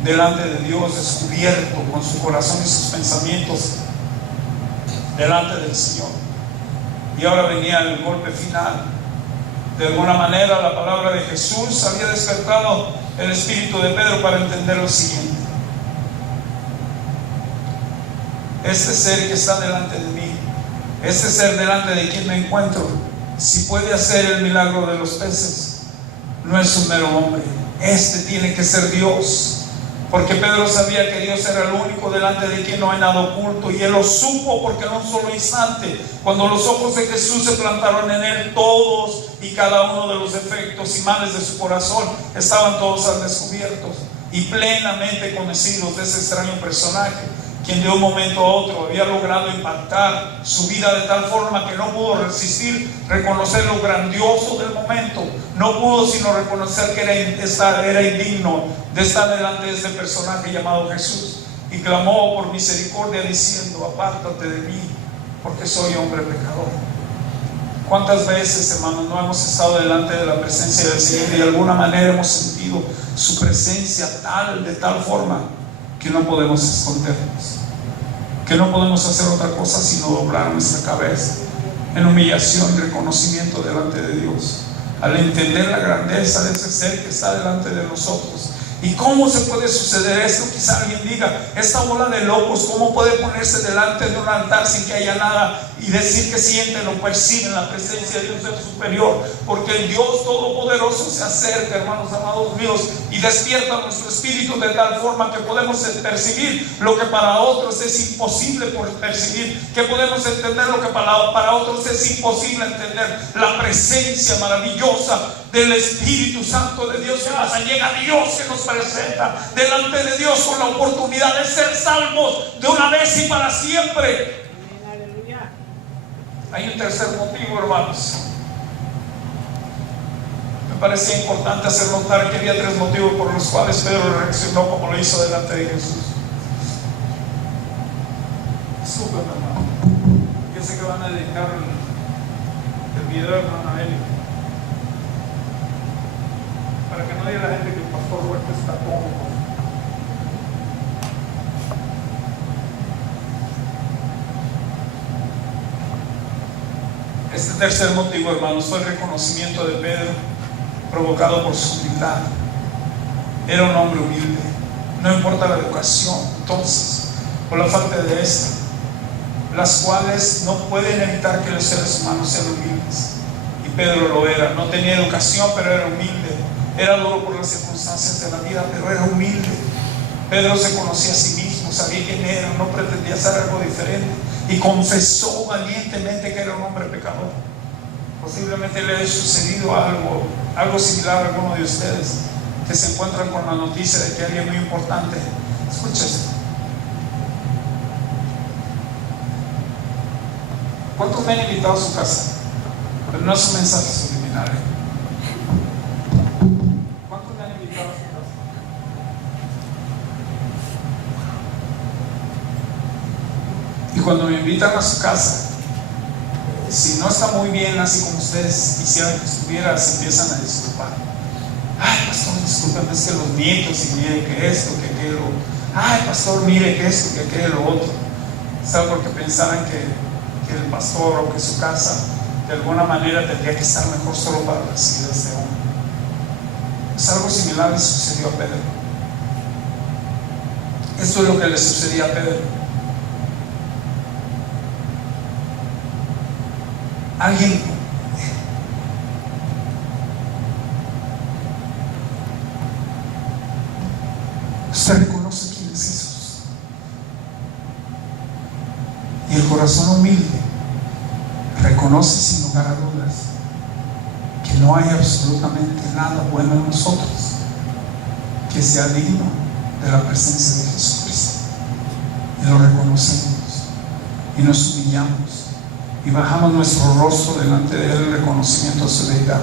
delante de Dios, descubierto con su corazón y sus pensamientos delante del Señor. Y ahora venía el golpe final. De alguna manera la palabra de Jesús había despertado el espíritu de Pedro para entender lo siguiente: este ser que está delante de mí, este ser delante de quien me encuentro, si puede hacer el milagro de los peces, no es un mero hombre, este tiene que ser Dios. Porque Pedro sabía que Dios era el único delante de quien no hay nada oculto, y él lo supo porque en un solo instante, cuando los ojos de Jesús se plantaron en él, todos y cada uno de los defectos y males de su corazón estaban todos al descubierto y plenamente conocidos de ese extraño personaje, quien de un momento a otro había logrado impactar su vida de tal forma que no pudo resistir reconocer lo grandioso del momento. No pudo sino reconocer que era indigno de estar delante de este personaje llamado Jesús, y clamó por misericordia diciendo: apártate de mí, porque soy hombre pecador. ¿Cuántas veces, hermanos, no hemos estado delante de la presencia del Señor y de alguna manera hemos sentido su presencia de tal forma que no podemos escondernos, que no podemos hacer otra cosa sino doblar nuestra cabeza en humillación y reconocimiento delante de Dios, al entender la grandeza de ese ser que está delante de nosotros? ¿Y cómo se puede suceder esto? Quizá alguien diga: esta bola de locos, ¿cómo puede ponerse delante de un altar sin que haya nada y decir que sienten o perciben la presencia de un ser superior? Porque el Dios Todopoderoso se acerca, hermanos amados míos, y despierta nuestro espíritu de tal forma que podemos percibir lo que para otros es imposible por percibir, que podemos entender lo que para otros es imposible entender. La presencia maravillosa del Espíritu Santo de Dios se nos llega. Dios se nos presenta delante de Dios con la oportunidad de ser salvos de una vez y para siempre. Hay un tercer motivo, hermanos. Me parecía importante hacer notar que había tres motivos por los cuales Pedro reaccionó como lo hizo delante de Jesús. Súper, hermano. Yo sé que van a dedicar el video, hermano, a él, para que no diga la gente que el pastor Huerta está cómodo. Este tercer motivo, hermanos, fue el reconocimiento de Pedro, provocado por su humildad. Era un hombre humilde, no importa la educación, entonces, o la falta de esta, las cuales no pueden evitar que los seres humanos sean humildes. Y Pedro lo era. No tenía educación, pero era humilde. Era duro por las circunstancias de la vida, pero era humilde. Pedro se conocía a sí mismo, sabía quién era, no pretendía ser algo diferente, y confesó valientemente que era un hombre pecador. Posiblemente le haya sucedido algo similar a alguno de ustedes que se encuentran con la noticia de que alguien muy importante, escucha esto. ¿Cuántos me han invitado a su casa? Pero no es un mensaje subliminal. ¿Cuántos me han invitado a su casa? Y cuando me invitan a su casa, si no está muy bien así como ustedes quisieran que estuviera, se empiezan a disculpar. Ay, pastor, discúlpeme, es que los nietos, y mire que esto, que aquello. Ay, pastor, mire que esto, que aquello, lo otro. ¿Sabe? Porque pensaban que el pastor o que su casa de alguna manera tendría que estar mejor solo para recibir a este hombre. Es algo similar le sucedió a Pedro. Esto es lo que le sucedía a Pedro. Alguien usted reconoce quién es Jesús, y el corazón humilde reconoce sin lugar a dudas que no hay absolutamente nada bueno en nosotros que sea digno de la presencia de Jesucristo, y lo reconocemos y nos humillamos y bajamos nuestro rostro delante de Él en reconocimiento a su deidad.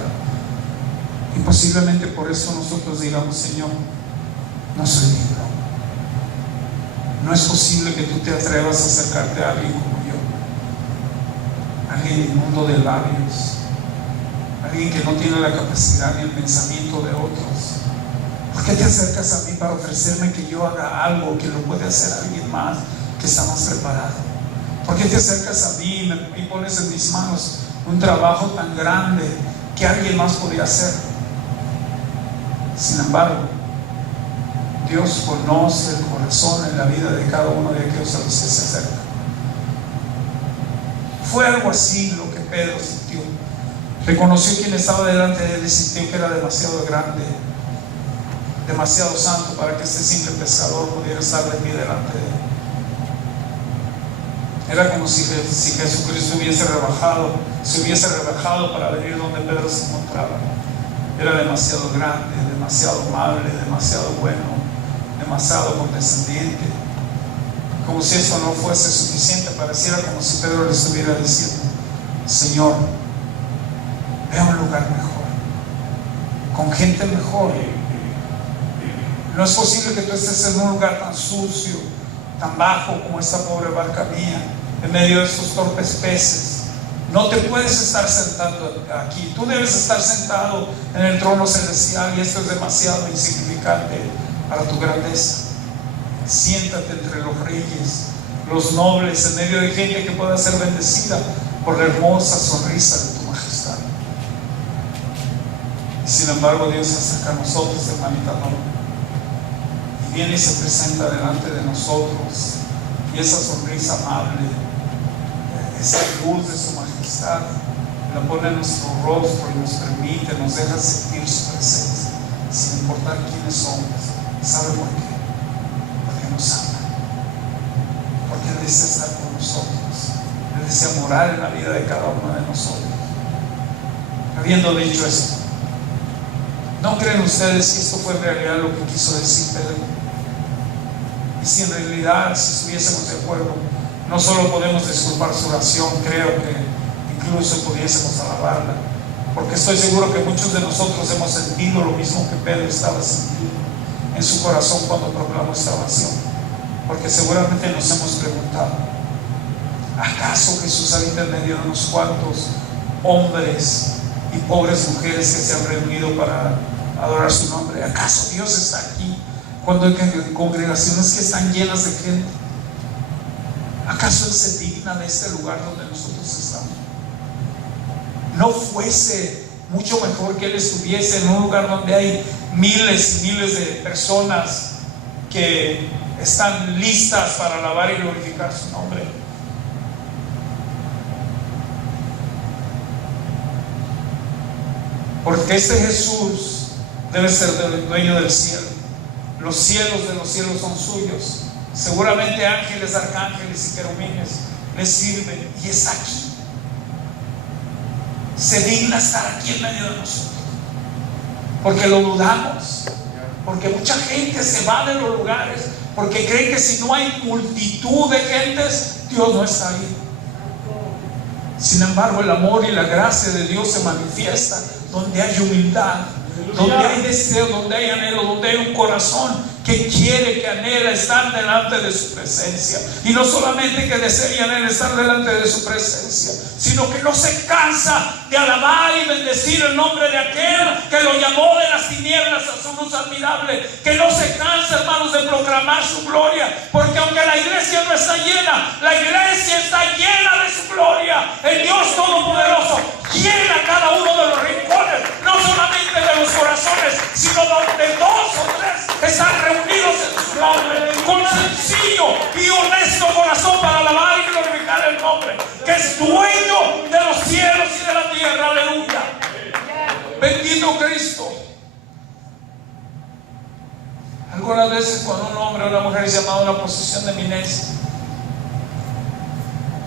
Y posiblemente por eso nosotros digamos: Señor, no soy digno. No es posible que tú te atrevas a acercarte a alguien como yo, alguien inmundo de labios, alguien que no tiene la capacidad ni el pensamiento de otros. ¿Por qué te acercas a mí para ofrecerme que yo haga algo que lo puede hacer alguien más que está más preparado? ¿Por qué te acercas a mí y pones en mis manos un trabajo tan grande que alguien más podría hacer? Sin embargo, Dios conoce el corazón en la vida de cada uno de aquellos a los que se acercan. Fue algo así lo que Pedro sintió. Reconoció quien estaba delante de él y sintió que era demasiado grande, demasiado santo para que este simple pescador pudiera estar de pie delante de él. Era como si Jesucristo se hubiese rebajado para venir donde Pedro se encontraba. Era demasiado grande, demasiado amable, demasiado bueno, demasiado condescendiente. Como si esto no fuese suficiente, pareciera como si Pedro le estuviera diciendo: Señor, ve a un lugar mejor, con gente mejor. No es posible que tú estés en un lugar tan sucio, tan bajo como esta pobre barca mía, en medio de estos torpes peces. No te puedes estar sentando aquí. Tú debes estar sentado en el trono celestial, y esto es demasiado insignificante para tu grandeza. Siéntate entre los reyes, los nobles, en medio de gente que pueda ser bendecida por la hermosa sonrisa de tu majestad. Y sin embargo, Dios se acerca a nosotros, hermanita, ¿no? Y viene y se presenta delante de nosotros, y esa sonrisa amable, esa luz de su majestad la pone en nuestro rostro y nos permite, nos deja sentir su presencia sin importar quiénes somos. ¿Sabe por qué? Porque nos ama, porque Él desea estar con nosotros, Él desea morar en la vida de cada uno de nosotros. Habiendo dicho esto, ¿no creen ustedes que esto fue en realidad lo que quiso decir Pedro? Y si en realidad, si estuviésemos de acuerdo, no solo podemos disculpar su oración, creo que incluso pudiésemos alabarla, porque estoy seguro que muchos de nosotros hemos sentido lo mismo que Pedro estaba sintiendo en su corazón cuando proclamó esta oración, porque seguramente nos hemos preguntado: ¿acaso Jesús habita en medio de unos cuantos hombres y pobres mujeres que se han reunido para adorar su nombre? ¿Acaso Dios está aquí cuando hay congregaciones que están llenas de gente? ¿Acaso Él se digna de este lugar donde nosotros estamos? ¿No fuese mucho mejor que Él estuviese en un lugar donde hay miles y miles de personas que están listas para alabar y glorificar su nombre? Porque este Jesús debe ser el dueño del cielo. Los cielos de los cielos son suyos. Seguramente ángeles, arcángeles y querubines le sirven, y está aquí. Se digna estar aquí en medio de nosotros, porque lo dudamos, porque mucha gente se va de los lugares porque creen que si no hay multitud de gentes, Dios no está ahí. Sin embargo, el amor y la gracia de Dios se manifiesta donde hay humildad, donde hay deseo, donde hay anhelo, donde hay un corazón que quiere, que anhela estar delante de su presencia. Y no solamente que desea y anhela estar delante de su presencia, sino que no se cansa de alabar y bendecir el nombre de aquel que lo llamó de las tinieblas a su luz admirable. Que no se cansa, hermanos, de proclamar su gloria, porque aunque la iglesia no está llena, la iglesia está llena de su gloria. El Dios Todopoderoso llena cada uno de los rincones, no solamente de los corazones, sino donde dos o tres están reunidos en su nombre, con sencillo y honesto corazón para alabar y glorificar el nombre que es dueño de los cielos y de la tierra. Aleluya. Bendito Cristo. Algunas veces cuando un hombre o una mujer es llamado a una posición de eminencia,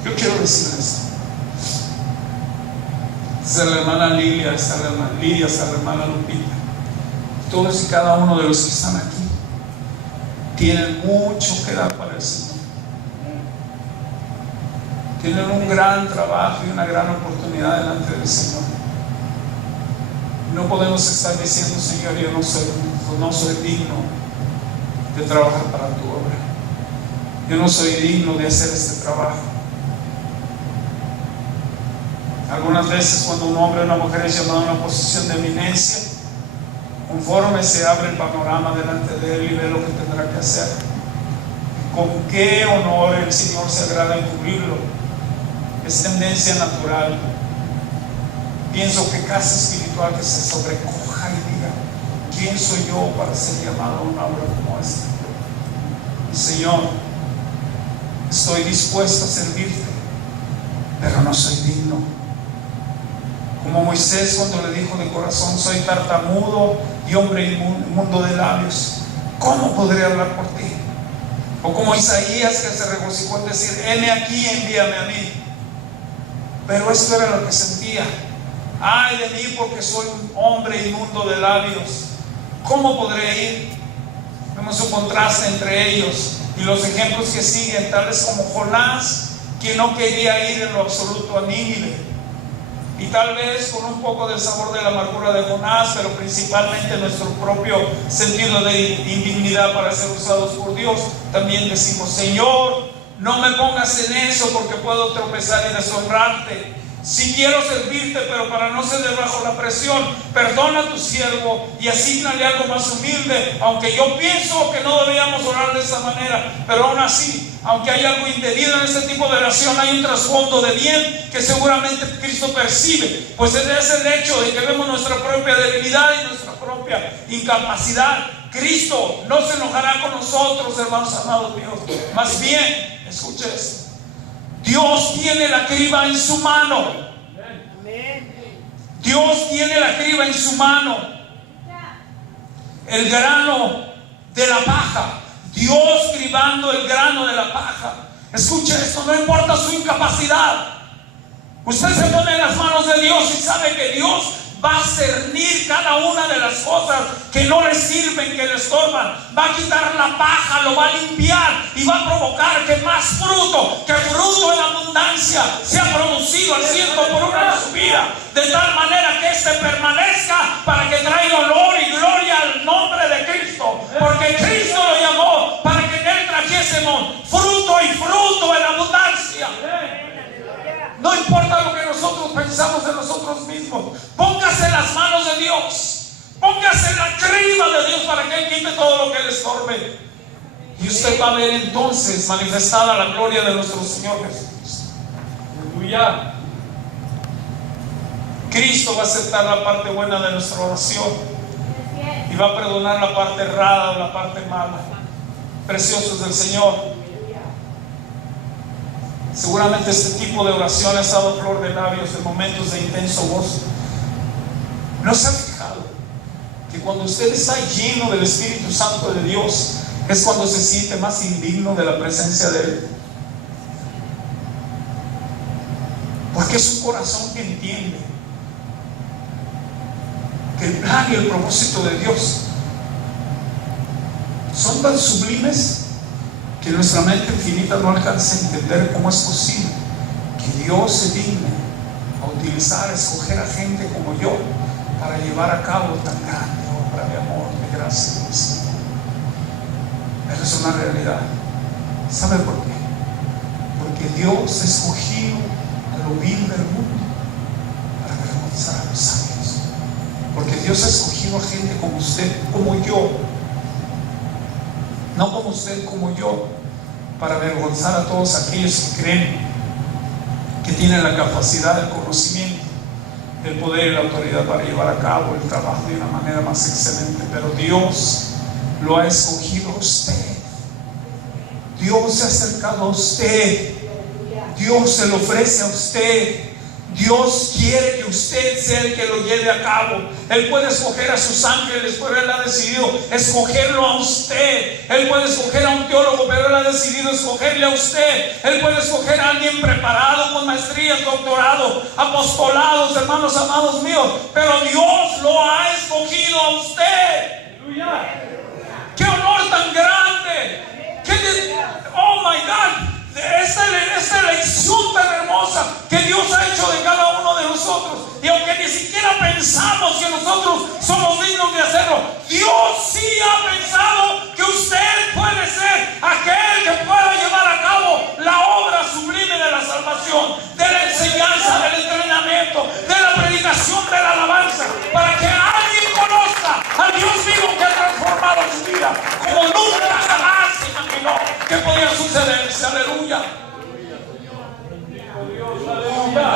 yo quiero decir esto. Está la hermana Lilia, está la hermana Lidia, está la hermana Lupita. Todos y cada uno de los que están aquí tienen mucho que dar para el Señor. Tienen un gran trabajo y una gran oportunidad delante del Señor. No podemos estar diciendo: Señor, yo no soy digno de trabajar para tu obra. Yo no soy digno de hacer este trabajo. Algunas veces cuando un hombre o una mujer es llamado a una posición de eminencia, conforme se abre el panorama delante de él y ve lo que tendrá que hacer, con qué honor el Señor se agrada en cubrirlo. Es tendencia natural, pienso que casi espiritual, que se sobrecoja y diga: ¿quién soy yo para ser llamado a una obra como esta? Y Señor, estoy dispuesto a servirte, pero no soy digno. Como Moisés cuando le dijo de corazón, soy tartamudo y hombre inmundo de labios, ¿cómo podré hablar por ti? O como Isaías, que se regocijó en decir, heme aquí, envíame a mí. Pero esto era lo que sentía. Ay de mí, porque soy un hombre inmundo de labios, ¿cómo podré ir? Vemos un contraste entre ellos y los ejemplos que siguen, tales como Jonás, que no quería ir en lo absoluto a Nínive. Y tal vez con un poco del sabor de la amargura de Jonás, pero principalmente nuestro propio sentido de indignidad para ser usados por Dios, también decimos, Señor, no me pongas en eso, porque puedo tropezar y deshonrarte. Si quiero servirte, pero para no ceder bajo la presión, perdona a tu siervo y asígnale algo más humilde. Aunque yo pienso que no debíamos orar de esa manera, pero aún así, aunque hay algo indebido en este tipo de oración, hay un trasfondo de bien que seguramente Cristo percibe. Pues ese es el hecho de que vemos nuestra propia debilidad y nuestra propia incapacidad. Cristo no se enojará con nosotros, hermanos amados míos. Más bien, escuche esto, Dios tiene la criba en su mano. Dios tiene la criba en su mano. El grano de la paja, Dios cribando el grano de la paja. Escuche esto, no importa su incapacidad, usted se pone en las manos de Dios y sabe que Dios va a cernir cada una de las cosas que no le sirven, que le estorban. Va a quitar la paja, lo va a limpiar y va a provocar que más fruto, que fruto en abundancia sea producido al 100% en su vida, de tal manera que éste permanezca para que traiga honor y gloria al nombre de Cristo, porque Cristo lo llamó para que en él trajésemos fruto y fruto en abundancia. No importa lo que nosotros pensamos de nosotros mismos, póngase en las manos de Dios, póngase en la criba de Dios para que Él quite todo lo que le estorbe. Y usted va a ver entonces manifestada la gloria de nuestro Señor Jesús. Aleluya. Cristo va a aceptar la parte buena de nuestra oración y va a perdonar la parte errada o la parte mala. Preciosos del Señor, seguramente este tipo de oración ha estado a flor de labios en momentos de intenso gozo. ¿No se ha fijado que cuando usted está lleno del Espíritu Santo de Dios es cuando se siente más indigno de la presencia de Él? Porque es un corazón que entiende que el plan y el propósito de Dios son tan sublimes que nuestra mente infinita no alcanza a entender cómo es posible que Dios se digne a utilizar, a escoger a gente como yo para llevar a cabo tan grande obra de amor, de gracia y de Señor. Pero es una realidad. ¿Sabe por qué? Porque Dios ha escogido a lo vil del mundo para avergonzar a los sabios. Porque Dios ha escogido a gente como usted, como yo, no como usted, como yo, para avergonzar a todos aquellos que creen que tienen la capacidad, el conocimiento, el poder y la autoridad para llevar a cabo el trabajo de una manera más excelente. Pero Dios lo ha escogido a usted. Dios se ha acercado a usted. Dios se lo ofrece a usted. Dios quiere que usted sea el que lo lleve a cabo. Él puede escoger a sus ángeles, pero Él ha decidido escogerlo a usted. Él puede escoger a un teólogo, pero Él ha decidido escogerle a usted. Él puede escoger a alguien preparado con maestrías, doctorado, apostolados, hermanos amados míos, pero Dios lo ha escogido a usted. ¡Aleluya! ¡Qué honor tan grande! ¡Oh my God! Esta elección tan hermosa que Dios ha hecho de cada uno de nosotros, y aunque ni siquiera pensamos que nosotros somos dignos de hacerlo, Dios sí ha pensado que usted puede ser aquel que pueda llevar a cabo la obra sublime de la salvación, de la enseñanza, del entrenamiento, de la predicación, de la alabanza, para que alguien conozca al Dios vivo que ha transformado su vida como nunca jamás se imaginó que podía sucederse. Aleluya. Aleluya.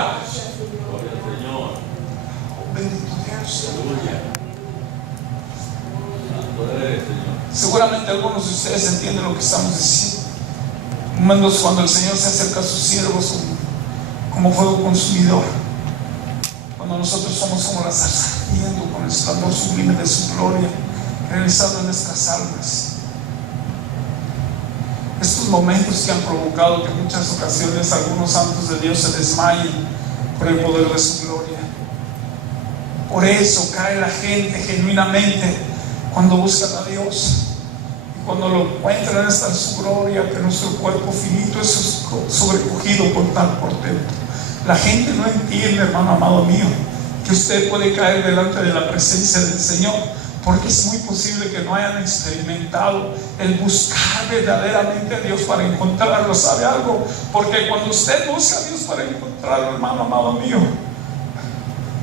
Bendito Dios. Seguramente algunos de ustedes entienden lo que estamos diciendo. Momentos cuando el Señor se acerca a sus siervos como fuego consumidor, cuando nosotros somos como la zarza ardiendo con el esplendor sublime de su gloria realizado en nuestras almas. Estos momentos que han provocado que en muchas ocasiones algunos santos de Dios se desmayen por el poder de su gloria. Por eso cae la gente genuinamente cuando buscan a Dios. Cuando lo encuentran está en su gloria, que nuestro cuerpo finito es sobrecogido por tal portento. La gente no entiende, hermano amado mío, que usted puede caer delante de la presencia del Señor, porque es muy posible que no hayan experimentado el buscar verdaderamente a Dios para encontrarlo. ¿Sabe algo? Porque cuando usted busca a Dios para encontrarlo, hermano amado mío,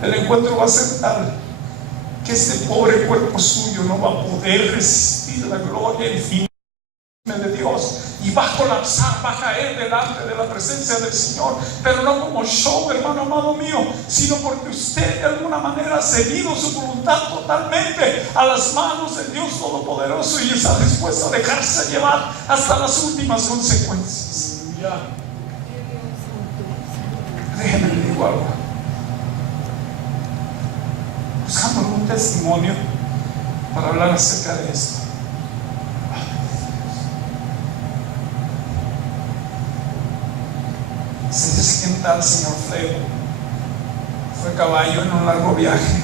el encuentro va a ser tal que este pobre cuerpo suyo no va a poder resistir la gloria infinita de Dios y va a colapsar, va a caer delante de la presencia del Señor, pero no como show, hermano amado mío, sino porque usted de alguna manera ha cedido su voluntad totalmente a las manos del Dios Todopoderoso y está dispuesto a dejarse llevar hasta las últimas consecuencias. Déjenme le digo algo. Buscando un testimonio para hablar acerca de esto. Se dice que un tal señor Flego fue a caballo en un largo viaje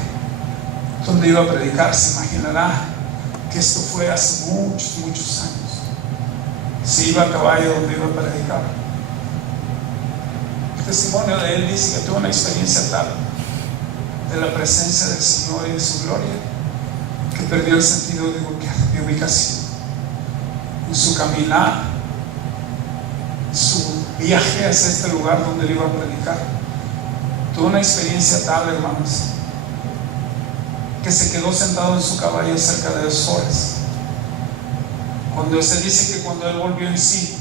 donde iba a predicar. Se imaginará que esto fue hace muchos años. Se iba a caballo donde iba a predicar. El testimonio de él dice que tuvo una experiencia tal de la presencia del Señor y de su gloria que perdió el sentido de ubicación en su caminar, su viaje hacia este lugar donde él iba a predicar. Tuvo una experiencia tal, hermanos, que se quedó sentado en su caballo cerca de 2 horas. Cuando se dice que cuando él volvió en sí,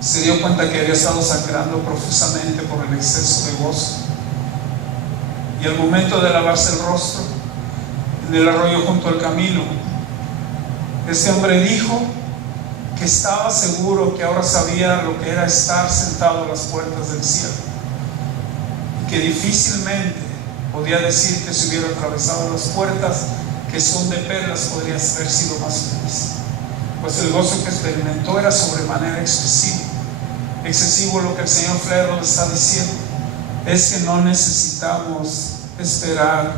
se dio cuenta que había estado sangrando profusamente por el exceso de gozo. Y al momento de lavarse el rostro en el arroyo junto al camino, este hombre dijo que estaba seguro que ahora sabía lo que era estar sentado a las puertas del cielo, y que difícilmente podía decir que si hubiera atravesado las puertas que son de perlas podría haber sido más feliz, pues el gozo que experimentó era sobremanera excesivo. Lo que el señor Flego le está diciendo es que no necesitamos esperar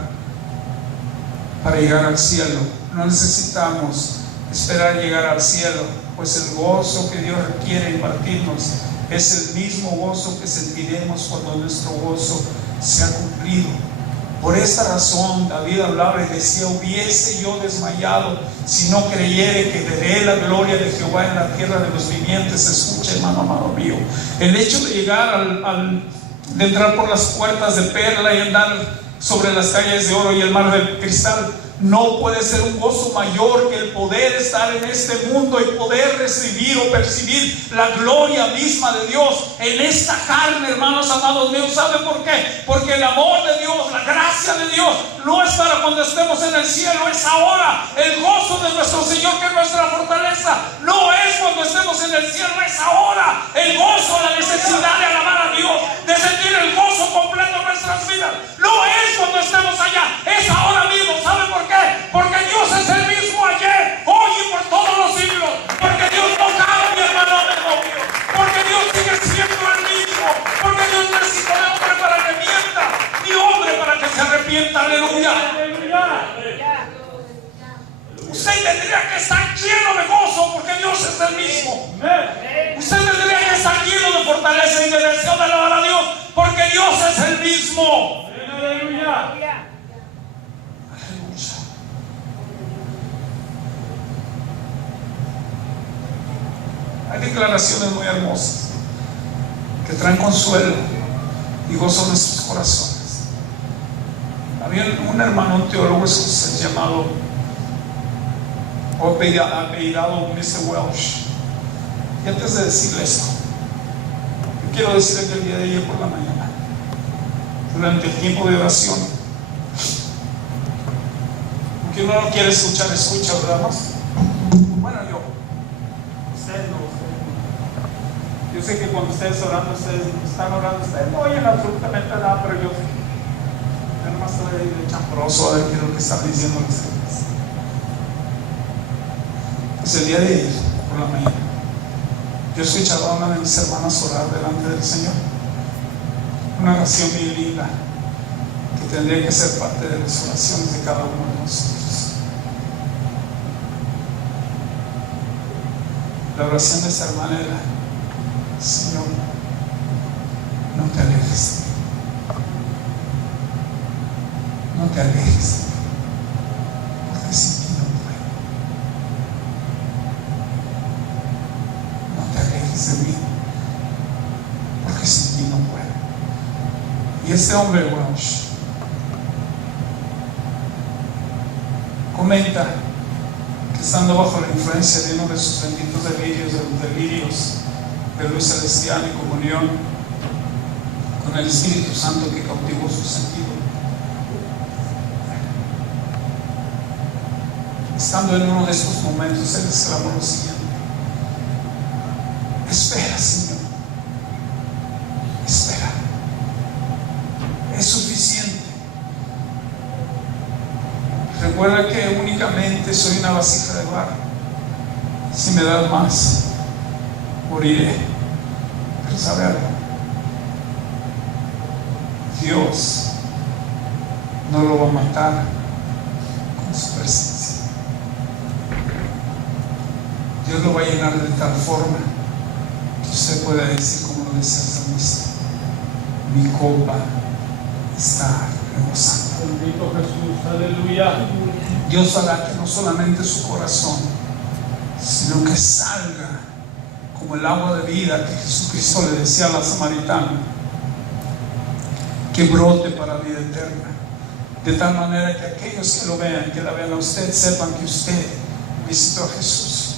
para llegar al cielo, no necesitamos esperar llegar al cielo, pues el gozo que Dios quiere impartirnos es el mismo gozo que sentiremos cuando nuestro gozo se ha cumplido. Por esta razón David hablaba y decía: hubiese yo desmayado si no creyere que veré la gloria de Jehová en la tierra de los vivientes. Escucha, hermano amado mío, el hecho de llegar de entrar por las puertas de perla y andar sobre las calles de oro y el mar de cristal no puede ser un gozo mayor que el poder estar en este mundo y poder recibir o percibir la gloria misma de Dios en esta carne, hermanos amados míos. ¿Saben por qué? Porque el amor de Dios, la gracia de Dios no es para cuando estemos en el cielo, es ahora. El gozo de nuestro Señor, que es nuestra fortaleza, no es cuando estemos en el cielo, es ahora. El gozo, la necesidad de alabar a Dios, de sentir el gozo completo en nuestras vidas, no es cuando estemos allá, es ahora mismo. ¿Saben por qué? Porque Dios es el mismo ayer, hoy y por todos los siglos. Porque Dios no cambia, hermano mío. Porque Dios sigue siendo el mismo. Porque Dios no es hijo de hombre para que mienta, ni hombre para que se arrepienta. Aleluya. Usted tendría que estar lleno de gozo, porque Dios es el mismo. Usted tendría que estar lleno de fortaleza y de deseo de alabar a Dios, porque Dios es el mismo. Aleluya. Hay declaraciones muy hermosas que traen consuelo y gozo a nuestros corazones. Había un hermano, un teólogo escocés llamado, apellidado Mr. Welsh. Y antes de decirle esto, yo quiero decirle que el día de ayer por la mañana, durante el tiempo de oración, Aunque uno no quiere escuchar, escucha, ¿verdad más? Bueno, ustedes no. Yo sé que cuando ustedes orando, ustedes no oyen absolutamente nada, pero yo nomás estoy ahí de chambroso a ver qué es lo que están diciendo ustedes. Pues el día de ayer, por la mañana, yo escuchaba a una de mis hermanas orar delante del Señor. Una oración bien linda que tendría que ser parte de las oraciones de cada uno de nosotros. La oración de esta hermana era: Señor, no te alejes de mí. No te alejes de mí, porque sin ti no puedo. No te alejes de mí, porque sin ti no puedo. Y este hombre Welsh comenta que estando bajo la influencia de uno de sus benditos delirios, de los delirios de luz celestial y comunión con el Espíritu Santo que cautivó su sentido, estando en uno de estos momentos, él exclamó lo siguiente: espera, Señor, espera, es suficiente. Recuerda que únicamente soy una vasija de barro. Si me das más, moriré. Pero ¿sabe algo? Dios no lo va a matar con su presencia. Dios lo va a llenar de tal forma que usted pueda decir, como lo decía el salmista: mi copa está rebosando. Bendito Jesús, aleluya. Dios hará que no solamente su corazón, sino que salga como el agua de vida que Jesucristo le decía a la samaritana, que brote para vida eterna, de tal manera que aquellos que lo vean, que la vean a usted, sepan que usted visitó a Jesús.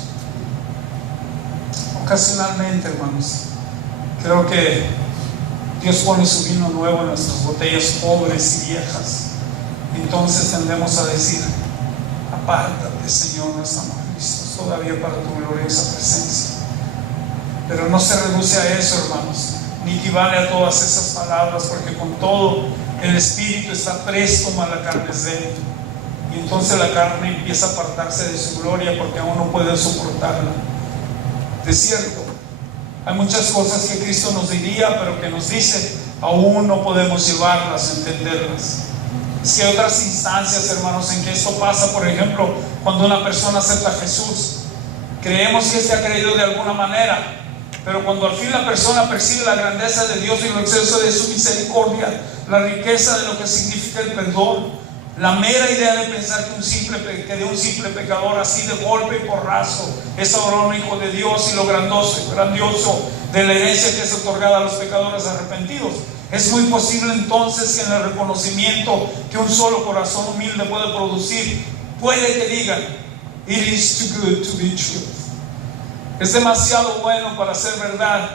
Ocasionalmente, hermanos, creo que Dios pone su vino nuevo en nuestras botellas pobres y viejas. Entonces tendemos a decir: apártate, Señor, no estamos listos todavía para tu gloriosa presencia. Pero no se reduce a eso, hermanos, ni equivale a todas esas palabras, porque con todo el Espíritu está presto, mas la carne es débil. Y entonces la carne empieza a apartarse de su gloria porque aún no puede soportarla. De cierto, hay muchas cosas que Cristo nos diría, pero que nos dice, aún no podemos llevarlas, entenderlas. Es que hay otras instancias, hermanos, en que esto pasa. Por ejemplo, cuando una persona acepta a Jesús, creemos que éste ha creído de alguna manera, pero cuando al fin la persona percibe la grandeza de Dios y lo exceso de su misericordia, la riqueza de lo que significa el perdón, la mera idea de pensar que de un simple pecador así de golpe y porrazo es ahora un hijo de Dios, y lo grandioso de la herencia que es otorgada a los pecadores arrepentidos, es muy posible entonces que en el reconocimiento que un solo corazón humilde puede producir, puede que digan: it is too good to be true. Es demasiado bueno para ser verdad.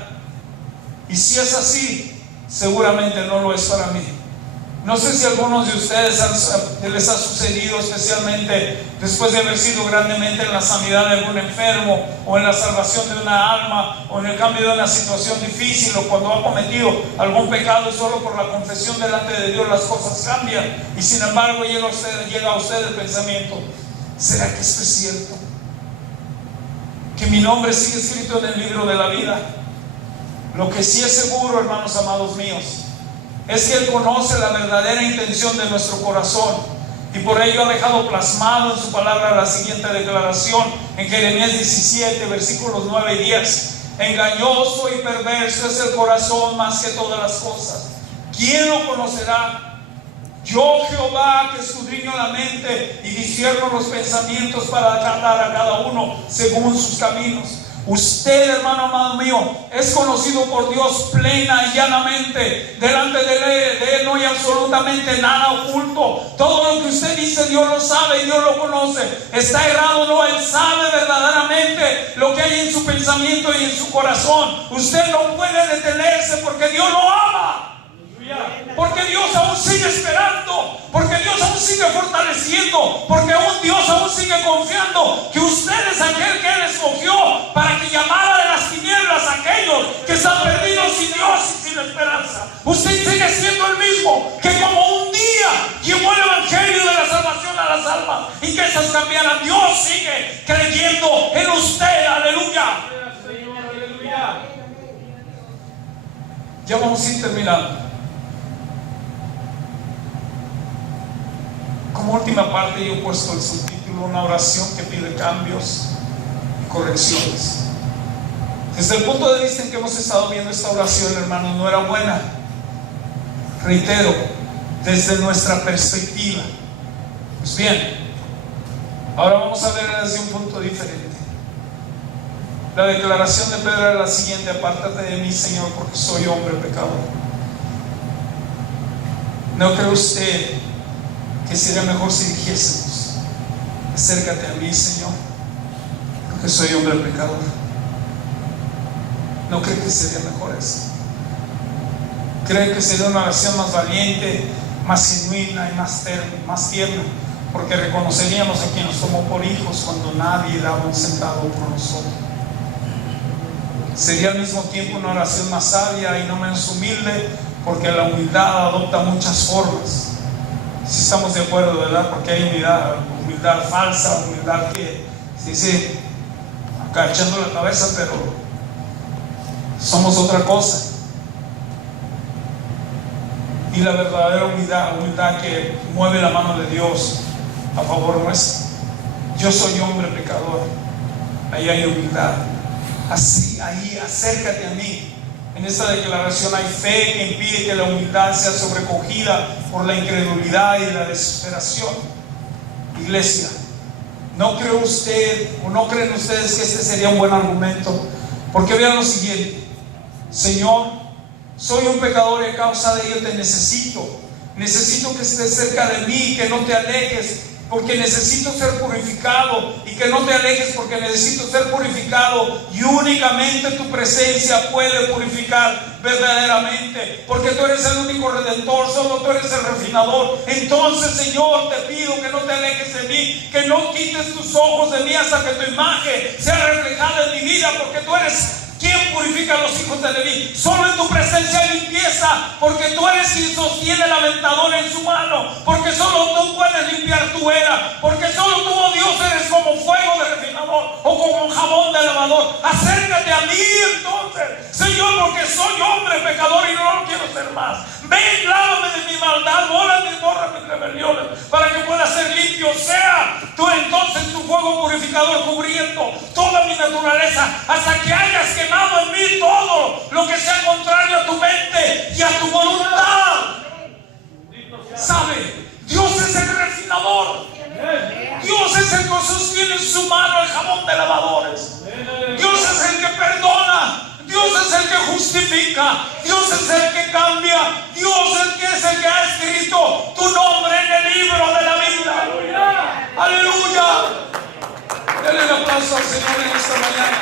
Y si es así, seguramente no lo es para mí. No sé si a algunos de ustedes les ha sucedido, especialmente después de haber sido grandemente en la sanidad de algún enfermo, o en la salvación de una alma, o en el cambio de una situación difícil, o cuando ha cometido algún pecado, y solo por la confesión delante de Dios las cosas cambian. Y sin embargo llega a usted el pensamiento: ¿será que esto es cierto? Que mi nombre sigue escrito en el libro de la vida. Lo que sí es seguro, hermanos amados míos, es que Él conoce la verdadera intención de nuestro corazón, y por ello ha dejado plasmado en su palabra la siguiente declaración en Jeremías 17, versículos 9 y 10: engañoso y perverso es el corazón más que todas las cosas. ¿Quién lo conocerá? Yo, Jehová, que escudriño la mente y discierno los pensamientos para tratar a cada uno según sus caminos. Usted, hermano amado mío, es conocido por Dios plena y llanamente. Delante de Él no hay absolutamente nada oculto. Todo lo que usted dice, Dios lo sabe y Dios lo conoce. Está errado, no, Él sabe verdaderamente lo que hay en su pensamiento y en su corazón. Usted no puede detenerse porque Dios lo ama. Porque Dios aún sigue esperando, porque Dios aún sigue fortaleciendo, porque aún Dios aún sigue confiando que usted es aquel que Él escogió para que llamara de las tinieblas a aquellos que están perdidos sin Dios y sin esperanza. Usted sigue siendo el mismo que como un día llevó el evangelio de la salvación a las almas y que esas cambiaran. Dios sigue creyendo en usted. Aleluya. Ya vamos a ir terminando. Como última parte yo he puesto el subtítulo: una oración que pide cambios y correcciones. Desde el punto de vista en que hemos estado viendo esta oración, hermanos, no era buena. Reitero, desde nuestra perspectiva. Pues bien, ahora vamos a verla desde un punto diferente. La declaración de Pedro era la siguiente: apártate de mí, Señor, porque soy hombre pecador. ¿No cree usted que sería mejor si dijésemos: acércate a mí, Señor, porque soy hombre pecador? ¿No cree que sería mejor eso? ¿Cree que sería una oración más valiente, más genuina y más tierna? Porque reconoceríamos a quien nos tomó por hijos cuando nadie daba un centavo por nosotros. Sería al mismo tiempo una oración más sabia y no menos humilde, porque la humildad adopta muchas formas. Si estamos de acuerdo, ¿verdad? Porque hay humildad falsa, humildad que se dice agachando la cabeza, pero somos otra cosa. Y la verdadera humildad que mueve la mano de Dios a favor nuestro. Yo soy hombre pecador. Ahí hay humildad. Así, ahí, acércate a mí. En esta declaración hay fe que impide que la humildad sea sobrecogida por la incredulidad y la desesperación. Iglesia, ¿no cree usted o no creen ustedes que este sería un buen argumento? Porque vean lo siguiente: Señor, soy un pecador y a causa de ello te necesito. Necesito que estés cerca de mí, que no te alejes, porque necesito ser purificado, y que no te alejes porque necesito ser purificado, y únicamente tu presencia puede purificar verdaderamente, porque tú eres el único redentor, solo tú eres el refinador. Entonces, Señor, te pido que no te alejes de mí, que no quites tus ojos de mí hasta que tu imagen sea reflejada en mi vida, porque tú eres quien purifica a los hijos de Leví. Solo en tu presencia hay limpieza, porque tú eres quien sostiene la aventadora en su mano, porque solo tú puedes limpiar tu era, porque solo tú, oh Dios, eres como fuego de refinador o como jabón de lavador. Acércate a mí entonces, Señor, porque soy hombre pecador y no lo quiero ser más. Ven, lávame de mi maldad, borra mis rebeliones, para que pueda ser limpio. Sea tú entonces tu fuego purificador cubriendo toda mi naturaleza, hasta que hayas quemado en mí todo lo que sea contrario a tu mente y a tu voluntad. ¿Sabe? Dios es el refinador. Dios es el que sostiene en su mano el jabón de lavadores. Dios es el que perdona. Dios es el que justifica. Dios es el que cambia. Dios es el que ha escrito tu nombre en el libro de la vida. Aleluya. Denle un aplauso al Señor en esta mañana.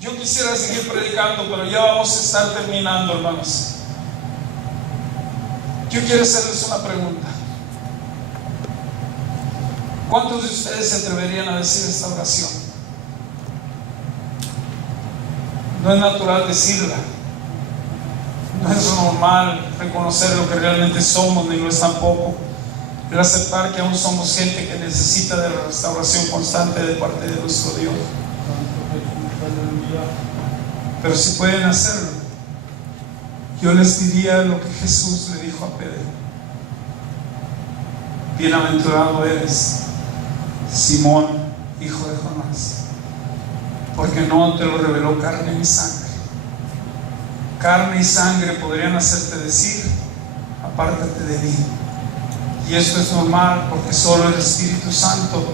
Yo quisiera seguir predicando, pero ya vamos a estar terminando, hermanos. Yo quiero hacerles una pregunta. ¿Cuántos de ustedes se atreverían a decir esta oración? No es natural decirla. No es normal reconocer lo que realmente somos, ni lo es tampoco el aceptar que aún somos gente que necesita de la restauración constante de parte de nuestro Dios. Pero si pueden hacerlo, yo les diría lo que Jesús le dijo a Pedro: bienaventurado eres, Simón, hijo de Jonás, porque no te lo reveló carne ni sangre. Carne y sangre podrían hacerte decir: apártate de mí. Y esto es normal, porque solo el Espíritu Santo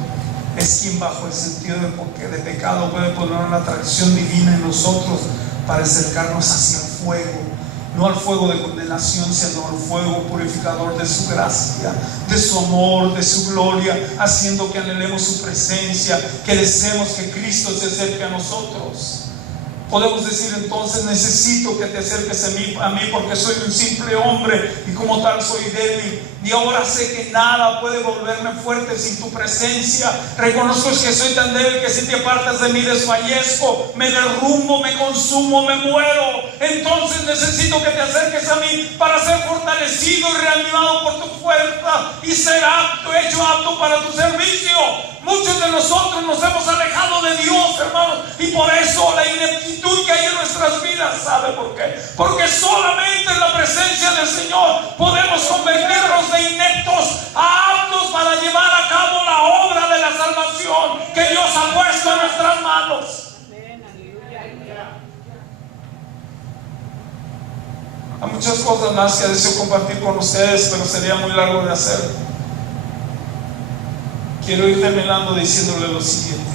es quien, bajo el sentido de pecado, puede poner una atracción divina en nosotros para acercarnos hacia el fuego, no al fuego de condenación, sino al fuego purificador de su gracia, de su amor, de su gloria, haciendo que anhelemos su presencia, que deseemos que Cristo se acerque a nosotros. Podemos decir entonces: necesito que te acerques a mí porque soy un simple hombre y como tal soy débil. Y ahora sé que nada puede volverme fuerte sin tu presencia. Reconozco que soy tan débil que si te apartas de mí desfallezco, me derrumbo, me consumo, me muero. Entonces necesito que te acerques a mí para ser fortalecido y reanimado por tu fuerza y ser hecho apto para tu servicio. Muchos de nosotros nos hemos alejado de Dios, hermanos, y por eso la ineptitud que hay en nuestras vidas. ¿Sabe por qué? Porque solamente en la presencia del Señor podemos convertirnos de ineptos a aptos para llevar a cabo la obra de la salvación que Dios ha puesto en nuestras manos. Hay muchas cosas más que deseo compartir con ustedes, pero sería muy largo de hacer. Quiero ir terminando diciéndole lo siguiente.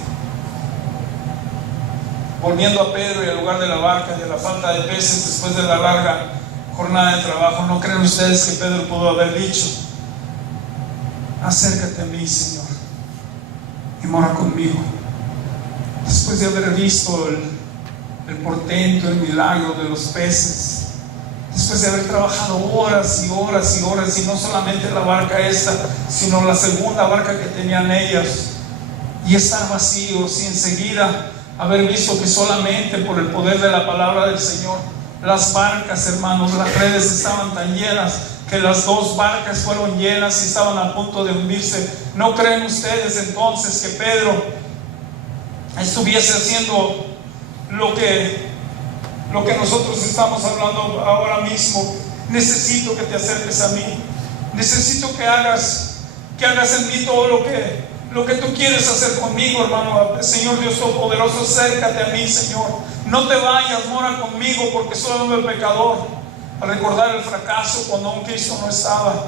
Volviendo a Pedro y al lugar de la barca y a la falta de peces después de la larga jornada de trabajo, ¿no creen ustedes que Pedro pudo haber dicho: acércate a mí, Señor, y mora conmigo? Después de haber visto el portento, el milagro de los peces, después de haber trabajado horas y horas y horas, y no solamente la barca esta, sino la segunda barca que tenían ellas, y estar vacíos, y enseguida haber visto que solamente por el poder de la palabra del Señor, las barcas, hermanos, las redes estaban tan llenas que las dos barcas fueron llenas y estaban a punto de hundirse. ¿No creen ustedes entonces que Pedro estuviese haciendo lo que nosotros estamos hablando ahora mismo? Necesito que te acerques a mí. Necesito que hagas en mí todo lo que tú quieres hacer conmigo, hermano. Señor Dios Todopoderoso, acércate a mí, Señor. No te vayas, mora conmigo, porque soy un pecador. Al recordar el fracaso cuando aún Cristo no estaba,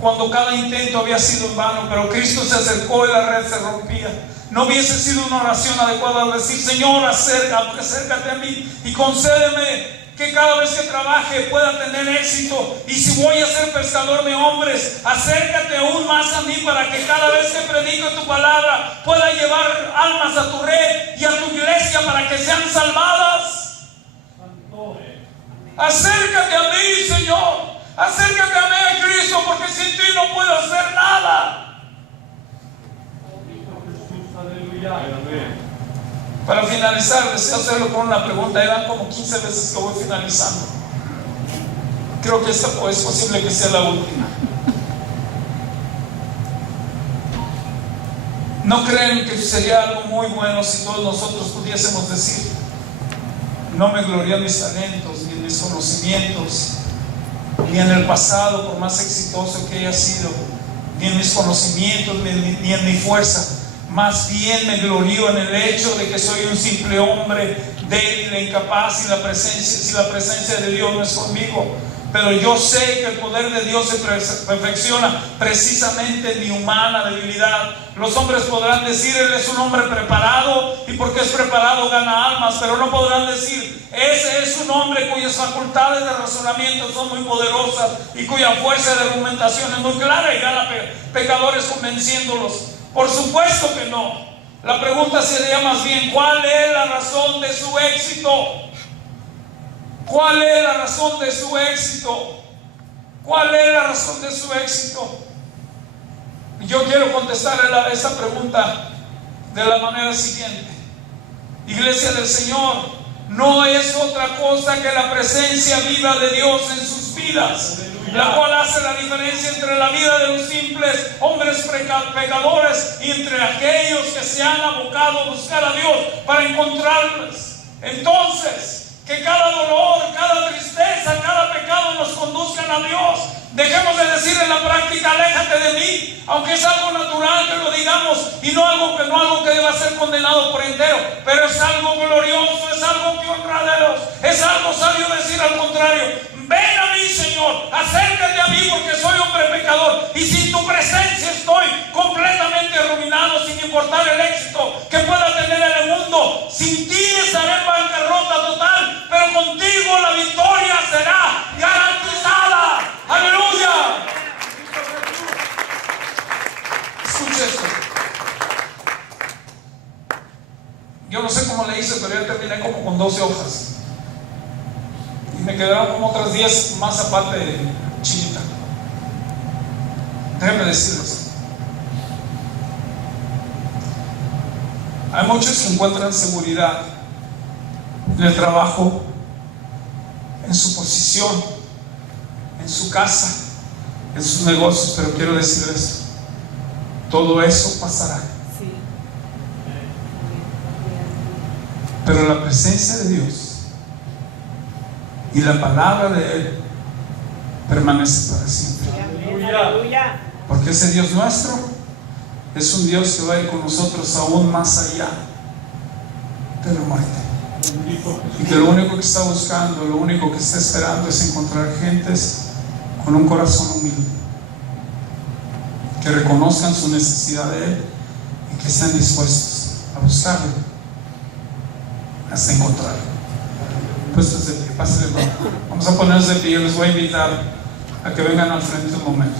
cuando cada intento había sido en vano, pero Cristo se acercó y la red se rompía. ¿No hubiese sido una oración adecuada al decir: Señor, acércate a mí y concédeme que cada vez que trabaje pueda tener éxito? Y si voy a ser pescador de hombres, acércate aún más a mí para que cada vez que predico tu palabra pueda llevar almas a tu red y a tu iglesia para que sean salvadas. Acércate a mí, Señor. Acércate a mí, a Cristo, porque sin ti no puedo hacer nada. Para finalizar, deseo hacerlo con una pregunta. Eran como 15 veces que voy finalizando. Creo que esta es posible que sea la última. ¿No creen que sería algo muy bueno si todos nosotros pudiésemos decir: no me glorío en mis talentos, ni en mis conocimientos, ni en el pasado, por más exitoso que haya sido, ni en mis conocimientos, ni en mi fuerza? Más bien me glorío en el hecho de que soy un simple hombre débil e incapaz, si la presencia de Dios no es conmigo. Pero yo sé que el poder de Dios se perfecciona precisamente en mi humana debilidad. Los hombres podrán decir: él es un hombre preparado, y porque es preparado gana almas, pero no podrán decir: ese es un hombre cuyas facultades de razonamiento son muy poderosas y cuya fuerza de argumentación es muy clara y gana pecadores convenciéndolos. Por supuesto que no. La pregunta sería más bien: ¿cuál es la razón de su éxito? ¿Cuál es la razón de su éxito? ¿Cuál es la razón de su éxito? Yo quiero contestarle esta pregunta de la manera siguiente. Iglesia del Señor, no es otra cosa que la presencia viva de Dios en sus vidas, la cual hace la diferencia entre la vida de los simples hombres pecadores y entre aquellos que se han abocado a buscar a Dios para encontrarles. Entonces, que cada dolor, cada tristeza, cada pecado nos conduzcan a Dios. Dejemos de decir en la práctica: aléjate de mí, aunque es algo natural que lo digamos y no algo que deba ser condenado por entero, pero es algo glorioso, es algo que honra a Dios, es algo sabio decir al contrario: ven a mí, Señor, acércate a mí, porque soy hombre pecador y sin tu presencia estoy completamente arruinado, sin importar el éxito que pueda tener en el mundo. Sin ti estaré en bancarrota total, pero contigo la victoria será garantizada. ¡Aleluya! Escucha esto. Yo no sé cómo le hice, pero ya terminé como con 12 hojas. Y me quedaron como otras 10 más aparte de chinita. Déjenme decirles. Hay muchos que encuentran seguridad en el trabajo, en su posición, en su casa, en sus negocios, pero quiero decirles, todo eso pasará. Sí. Pero la presencia de Dios y la palabra de Él permanece para siempre. Aleluya. Porque ese Dios nuestro es un Dios que va a ir con nosotros aún más allá de la muerte. Y que lo único que está buscando, lo único que está esperando es encontrar gentes con un corazón humilde, que reconozcan su necesidad de Él y que estén dispuestos a buscarlo hasta encontrarlo. Pues de pie, pásenle. Vamos a ponernos de pie. Les voy a invitar a que vengan al frente un momento.